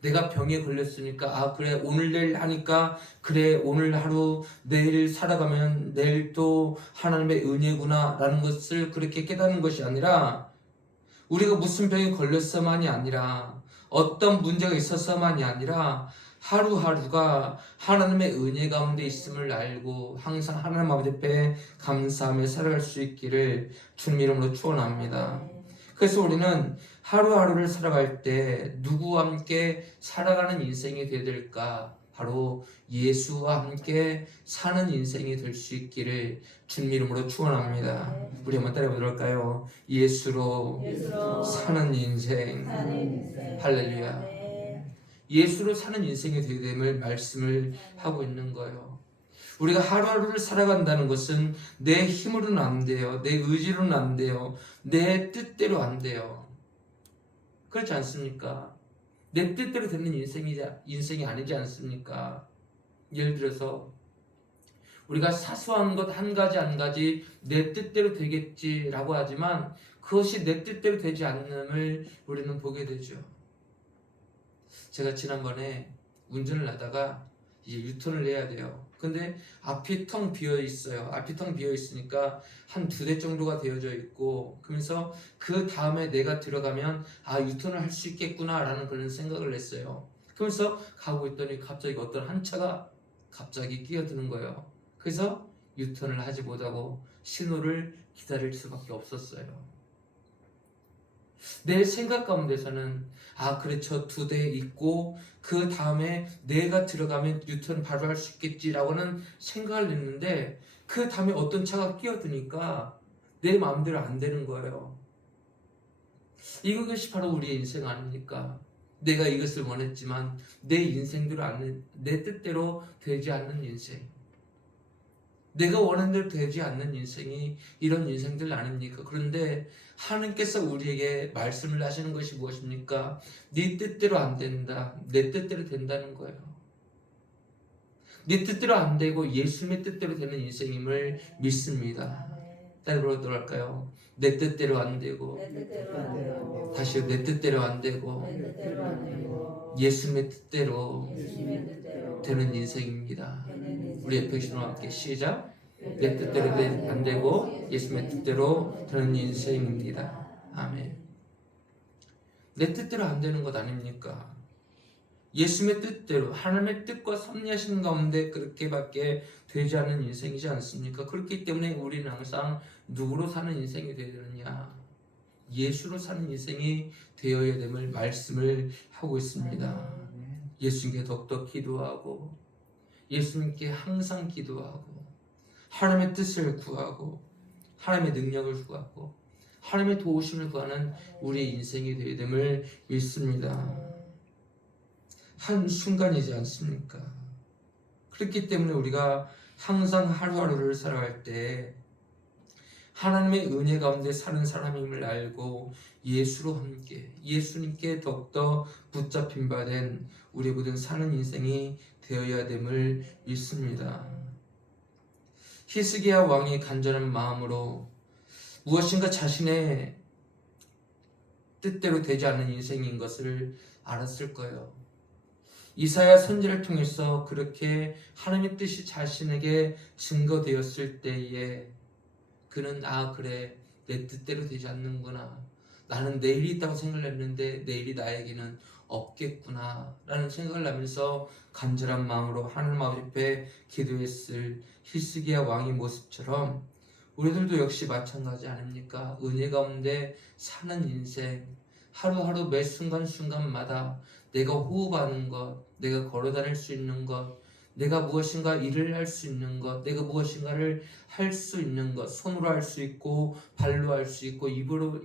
내가 병에 걸렸으니까 그래 오늘 내일 하니까 그래 오늘 하루 내일 살아가면 내일 또 하나님의 은혜구나 라는 것을 그렇게 깨닫는 것이 아니라 우리가 무슨 병에 걸렸어만이 아니라 어떤 문제가 있어서만이 아니라 하루하루가 하나님의 은혜 가운데 있음을 알고 항상 하나님 아버지 앞에 감사하며 살아갈 수 있기를 주님 이름으로 축원합니다. 그래서 우리는 하루하루를 살아갈 때 누구와 함께 살아가는 인생이 되어야 될까? 바로 예수와 함께 사는 인생이 될 수 있기를 주님 이름으로 축원합니다. 우리 한번 따라해보도록 할까요? 예수로 사는 인생. 할렐루야. 예수로 사는 인생이 되게 됨을 말씀을 하고 있는 거예요. 우리가 하루하루를 살아간다는 것은 내 힘으로는 안 돼요. 내 의지로는 안 돼요. 내 뜻대로 안 돼요. 그렇지 않습니까? 내 뜻대로 되는 인생이 아니지 않습니까? 예를 들어서 우리가 사소한 것 한 가지 내 뜻대로 되겠지라고 하지만 그것이 내 뜻대로 되지 않음을 우리는 보게 되죠. 제가 지난번에 운전을 하다가 이제 유턴을 해야 돼요. 근데 앞이 텅 비어 있어요. 앞이 텅 비어 있으니까 한 2대 정도가 되어져 있고 그러면서 그 다음에 내가 들어가면 유턴을 할 수 있겠구나 라는 그런 생각을 했어요. 그러면서 가고 있더니 갑자기 어떤 한 차가 갑자기 끼어드는 거예요. 그래서 유턴을 하지 못하고 신호를 기다릴 수밖에 없었어요. 내 생각 가운데서는 그래 저 2대 있고 그 다음에 내가 들어가면 유턴 바로 할 수 있겠지라고는 생각을 했는데 그 다음에 어떤 차가 끼어드니까 내 마음대로 안 되는 거예요. 이것이 바로 우리의 인생 아닙니까? 내가 이것을 원했지만 내 인생대로 내 뜻대로 되지 않는 인생. 내가 원하는 대로 되지 않는 인생이 이런 인생들 아닙니까? 그런데 하나님께서 우리에게 말씀을 하시는 것이 무엇입니까? 네 뜻대로 안 된다. 내 뜻대로 된다는 거예요. 네 뜻대로 안 되고 예수님의 뜻대로 되는 인생임을 믿습니다. 따라 부르도록할까요? 내 뜻대로 안 되고, 내 뜻대로 안 되고 다시 내 뜻대로 안 되고, 내 뜻대로 안 되고 예수님의 뜻대로 예수님의 뜻대로 되는 인생입니다. 되는 인생. 우리 에페소와 함께 시작. 내 뜻대로 안 되고 예수님의 뜻대로 되는 인생입니다. 아멘. 내 뜻대로 안 되는 것 아닙니까? 예수님의 뜻대로 하나님의 뜻과 섭리하신 가운데 그렇게밖에 되지 않는 인생이지 않습니까? 그렇기 때문에 우리는 항상 누구로 사는 인생이 되어야 되느냐? 예수로 사는 인생이 되어야 됨을 말씀을 하고 있습니다. 예수님께 더욱더 기도하고 예수님께 항상 기도하고 하나님의 뜻을 구하고 하나님의 능력을 구하고 하나님의 도우심을 구하는 우리의 인생이 되어야 됨을 믿습니다. 한 순간이지 않습니까? 그렇기 때문에 우리가 항상 하루하루를 살아갈 때 하나님의 은혜 가운데 사는 사람임을 알고 예수로 함께 예수님께 더욱더 붙잡힌 바 된 우리 모든 사는 인생이 되어야 됨을 믿습니다. 히스기야 왕이 간절한 마음으로 무엇인가 자신의 뜻대로 되지 않는 인생인 것을 알았을 거예요. 이사야 선지를 통해서 그렇게 하나님의 뜻이 자신에게 증거되었을 때에 그는 그래 내 뜻대로 되지 않는구나. 나는 내일이 있다고 생각했는데 내일이 나에게는 없겠구나 라는 생각을 하면서 간절한 마음으로 하나님 앞에 기도했을 히스기야 왕의 모습처럼 우리들도 역시 마찬가지 아닙니까? 은혜 가운데 사는 인생, 하루하루 매 순간순간마다 내가 호흡하는 것, 내가 걸어다닐 수 있는 것, 내가 무엇인가 일을 할 수 있는 것, 내가 무엇인가를 할 수 있는 것, 손으로 할 수 있고 발로 할 수 있고 입으로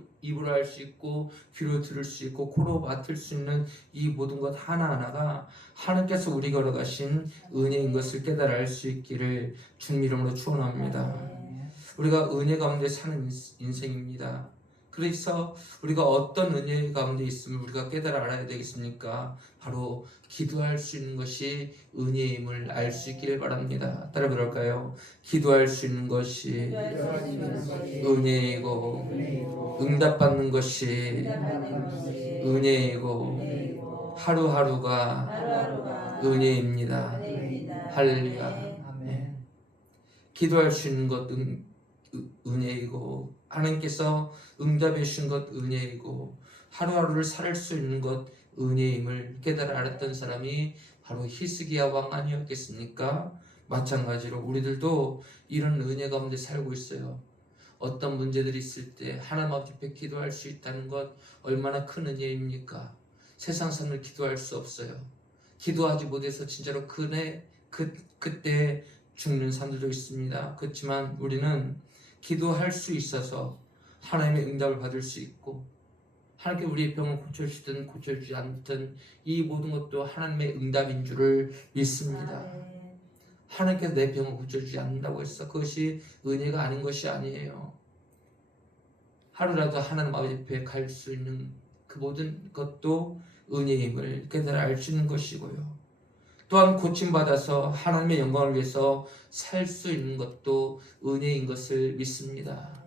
할 수 있고 귀로 들을 수 있고 코로 맡을 수 있는 이 모든 것 하나하나가 하나님께서 우리 걸어가신 은혜인 것을 깨달아 알 수 있기를 주님 이름으로 축원합니다. 우리가 은혜 가운데 사는 인생입니다. 그래서 우리가 어떤 은혜 가운데 있음을 우리가 깨달아 알아야 되겠습니까? 바로 기도할 수 있는 것이 은혜임을 알 수 있기를 바랍니다. 따라 그럴까요? 기도할 수 있는 것이 은혜이고 응답받는 것이 은혜이고 하루하루가 은혜입니다. 할렐루야. 기도할 수 있는 것 은혜이고 하나님께서 응답해 주신 것 은혜이고 하루하루를 살 수 있는 것 은혜임을 깨달아 알았던 사람이 바로 히스기야 왕 아니었겠습니까? 마찬가지로 우리들도 이런 은혜 가운데 살고 있어요. 어떤 문제들이 있을 때 하나님 앞에 기도할 수 있다는 것 얼마나 큰 은혜입니까? 세상 사람을 기도할 수 없어요. 기도하지 못해서 진짜로 그때 죽는 사람들도 있습니다. 그렇지만 우리는 기도할 수 있어서 하나님의 응답을 받을 수 있고 하나님께 우리의 병을 고쳐주든 고쳐주지 않든 이 모든 것도 하나님의 응답인 줄을 믿습니다. 하나님께서 내 병을 고쳐주지 않는다고 해서 그것이 은혜가 아닌 것이 아니에요. 하루라도 하나님 앞에 갈 수 있는 그 모든 것도 은혜임을 깨달아 알 수 있는 것이고요. 또한 고침받아서 하나님의 영광을 위해서 살 수 있는 것도 은혜인 것을 믿습니다.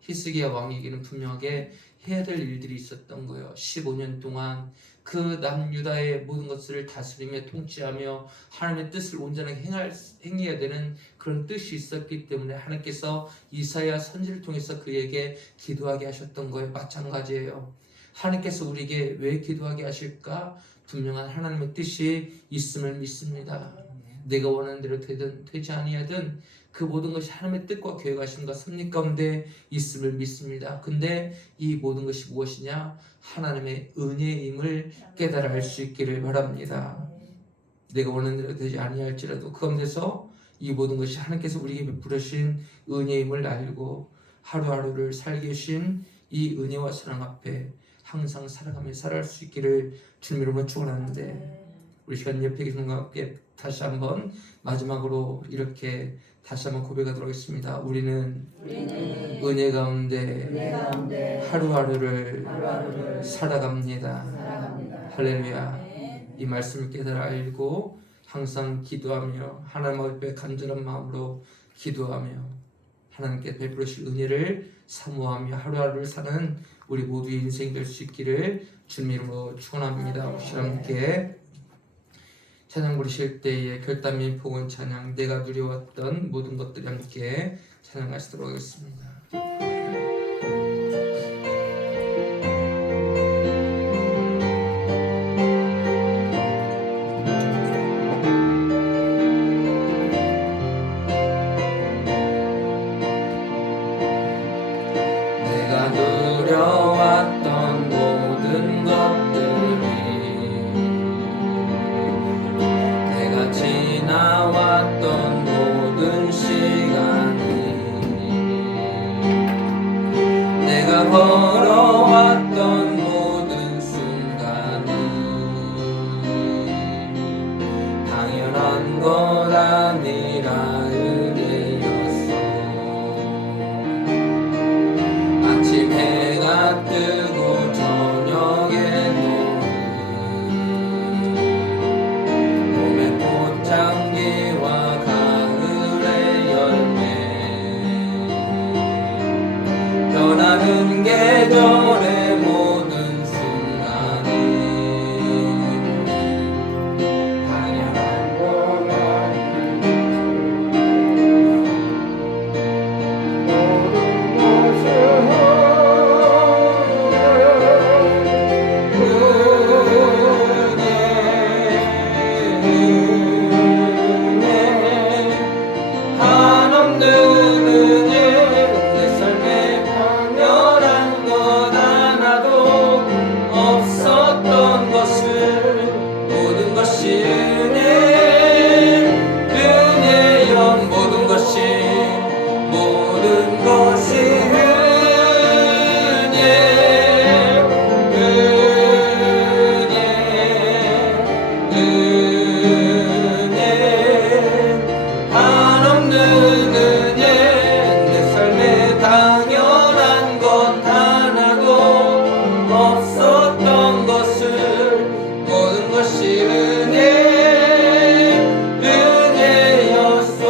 히스기야 왕에게는 분명하게 해야 될 일들이 있었던 거예요. 15년 동안 그 남유다의 모든 것을 다스리며 통치하며 하나님의 뜻을 온전하게 행해야 되는 그런 뜻이 있었기 때문에 하나님께서 이사야 선지를 통해서 그에게 기도하게 하셨던 거예요. 마찬가지예요. 하나님께서 우리에게 왜 기도하게 하실까? 분명한 하나님의 뜻이 있음을 믿습니다. 내가 원하는 대로 되든 되지 아니하든 그 모든 것이 하나님의 뜻과 계획하심과 섭리 가운데 있음을 믿습니다. 근데 이 모든 것이 무엇이냐? 하나님의 은혜임을 깨달아 알 수 있기를 바랍니다. 내가 원하는 대로 되지 아니할지라도 그 가운데서 이 모든 것이 하나님께서 우리에게 베풀으신 은혜임을 알고 하루하루를 살게 하신 이 은혜와 사랑 앞에 항상 살아가며 살아갈 수 있기를 주님 이름으로 축원하는데 우리 시간 옆에 계신 분과 함께 다시 한번 마지막으로 이렇게 다시 한번 고백하도록 하겠습니다. 우리는 은혜 가운데 하루하루를 살아갑니다. 할렐루야. 이 말씀을 깨달아 알고 항상 기도하며 하나님 앞에 간절한 마음으로 기도하며 하나님께 베풀으실 은혜를 사모하며 하루하루를 사는 우리 모두의 인생이 될 수 있기를 주님 이름으로 축원합니다. 우리 함께 찬양 부르실 때에 결단민 복은 찬양 내가 누려왔던 모든 것들이 함께 찬양하시도록 하겠습니다. 내가 누려왔던 모든 것들이 내가 지나왔던 모든 시간이 내가 걸어왔던 모든 순간이 당연한 것 아니라 은혜였어. 아침 해가 뜨고 저녁에 노을 봄의 꽃향기와 가을의 열매 변하는 계절의 모든 순간이 당연한 것 한없는 은혜 내 삶에 당연한 것 하나도 없었던 것을 모든 것이 은혜여 모든 것이 한없는 은혜 내 삶에 당연한 것 하나도 없었던 것을 모든 것이 은혜였소.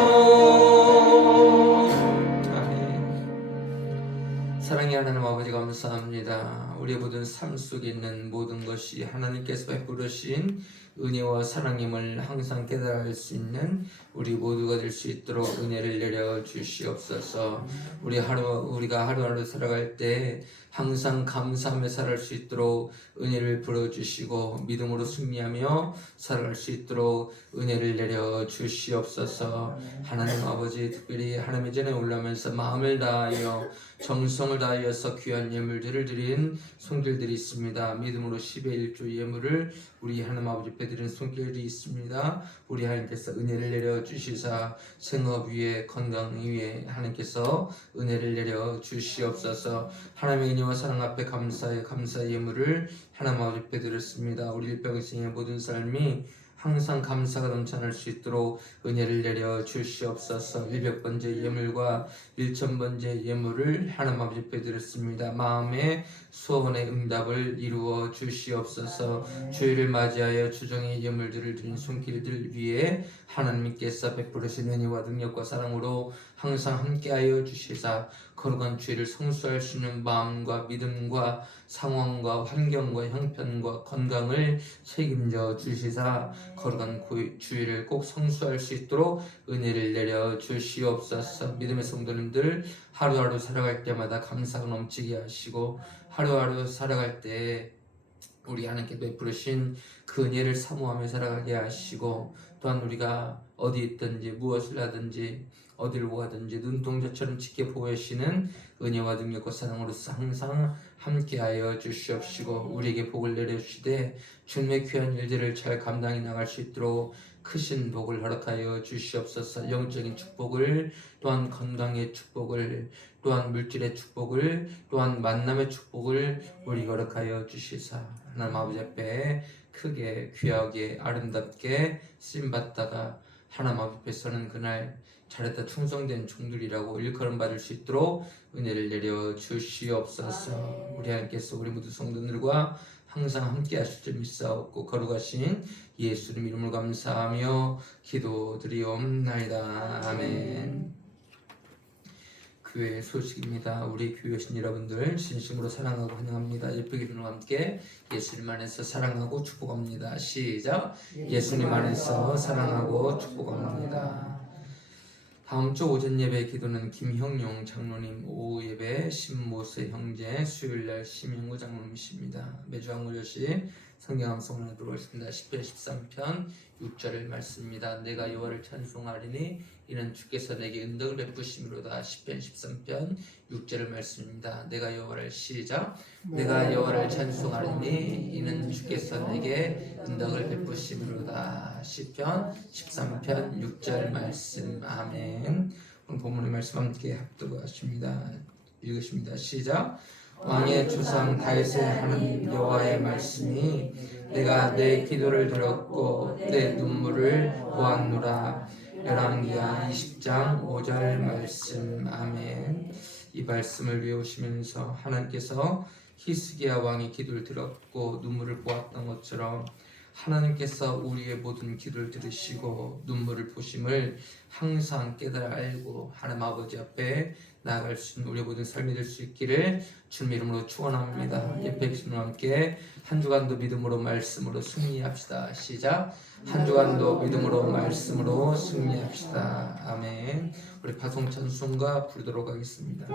아멘. 사랑의 하나님 아버지 감사합니다. 우리의 모든 삶 속에 있는 모든 것이 하나님께서 베풀으신 은혜와 사랑임을 항상 깨달을 수 있는 우리 모두가 될 수 있도록 은혜를 내려 주시옵소서. 우리가 하루하루 살아갈 때 항상 감사하며 살아갈 수 있도록 은혜를 부어주시고 믿음으로 승리하며 살아갈 수 있도록 은혜를 내려 주시옵소서. 하나님 아버지 특별히 하나님의 전에 올라오면서 마음을 다하여 정성을 다하여서 귀한 예물들을 드린 손길들이 있습니다. 믿음으로 10의 1조 예물을 우리 하나님 아버지 앞에 드린 손길들이 있습니다. 우리 하나님께서 은혜를 내려 주시사 생업 위에 건강 위에 하나님께서 은혜를 내려 주시옵소서. 하나님의 은혜와 사랑 앞에 감사의 예물을 하나님 아버지 앞에 드렸습니다. 우리 일평생의 모든 삶이 항상 감사가 넘쳐날 수 있도록 은혜를 내려 주시옵소서. 100번째 예물과 1000번째 예물을 하나님 아버지 앞에 드렸습니다. 마음의 소원의 응답을 이루어 주시옵소서. 주일을 맞이하여 주정의 예물들을 드린 손길들 위에 하나님께서 베풀으신 은혜와 능력과 사랑으로 항상 함께하여 주시사 거룩한 주일을 성수할 수 있는 마음과 믿음과 상황과 환경과 형편과 건강을 책임져 주시사 거룩한 주일을 꼭 성수할 수 있도록 은혜를 내려 주시옵소서. 믿음의 성도님들 하루하루 살아갈 때마다 감사가 넘치게 하시고 하루하루 살아갈 때 우리 하나님께 베푸르신 그 은혜를 사모하며 살아가게 하시고 또한 우리가 어디 있든지 무엇을 하든지 어디를 가든지 눈동자처럼 지켜보고 계시는 은혜와 능력과 사랑으로서 항상 함께하여 주시옵시고 우리에게 복을 내려주시되 주님의 귀한 일들을 잘 감당해 나갈 수 있도록 크신 복을 허락하여 주시옵소서. 영적인 축복을 또한 건강의 축복을 또한 물질의 축복을 또한 만남의 축복을 우리 허락하여 주시사 하나님 아버지 앞에 크게 귀하게 아름답게 쓰임받다가 하나님 앞에서는 그날 잘했다 충성된 종들이라고 일컬음 받을 수 있도록 은혜를 내려 주시옵소서. 우리 하나님께서 우리 모두 성도들과 항상 함께 하실 줄 믿사옵고 거룩하신 예수님 이름을 감사하며 기도드리옵나이다. 아멘. 교회 소식입니다. 우리 교회신 여러분들 진심으로 사랑하고 환영합니다. 예쁘게 기도와 함께 예수님 안에서 사랑하고 축복합니다. 시작. 예수님 안에서 사랑하고 축복합니다. 다음 주 오전 예배 기도는 김형용 장로님, 오후 예배 신모세 형제, 수요일날 심영구 장로님이십니다. 매주 한 구절씩 성경 암송을 하도록 하겠습니다. 10편 13편 6절의 말씀입니다. 내가 여호와를 찬송하리니 이는 주께서 내게 은덕을 베푸심이로다. 10편 13편 6절의 말씀입니다. 내가 여호와를 시작. 내가 여호와를 찬송하리니 이는 주께서 내게 은덕을 베푸심이로다. 10편 13편 6절 말씀. 아멘. 오늘 본문의 말씀 함께 합독하십니다. 읽으십니다. 시작. 왕의 조상 다윗의 하나님 여호와의 말씀이 내가 내 기도를 들었고 내 눈물을 보았노라. 열왕기하 20장 5절 말씀. 아멘. 이 말씀을 외우시면서 하나님께서 히스기야 왕의 기도를 들었고 눈물을 보았던 것처럼 하나님께서 우리의 모든 기도를 들으시고 눈물을 보심을 항상 깨달아 알고 하나님 아버지 앞에 나아갈 수 있는 우리의 모든 삶이 될 수 있기를 주님 이름으로 축원합니다. 예배 백성과 함께 한 주간도 믿음으로 말씀으로 승리합시다. 시작. 한 주간도 믿음으로 말씀으로 승리합시다. 아멘. 우리 파송 찬송가 부르도록 하겠습니다.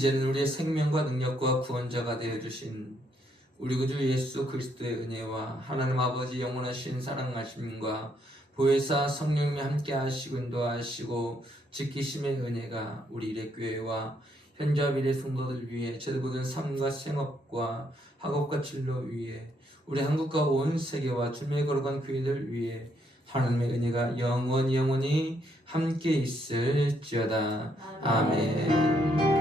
이제는 우리의 생명과 능력과 구원자가 되어주신 우리 구주 예수 그리스도의 은혜와 하나님 아버지 영원하신 사랑하심과 보혜사 성령님이 함께 하시고 인도하시고 지키심의 은혜가 우리 이레교회와 현재 미래 성도들 위해 제대로 모든 삶과 생업과 학업과 진로 위에 우리 한국과 온 세계와 주님의 거룩한 교회들 위해 하나님의 은혜가 영원히 함께 있을지어다. 아멘.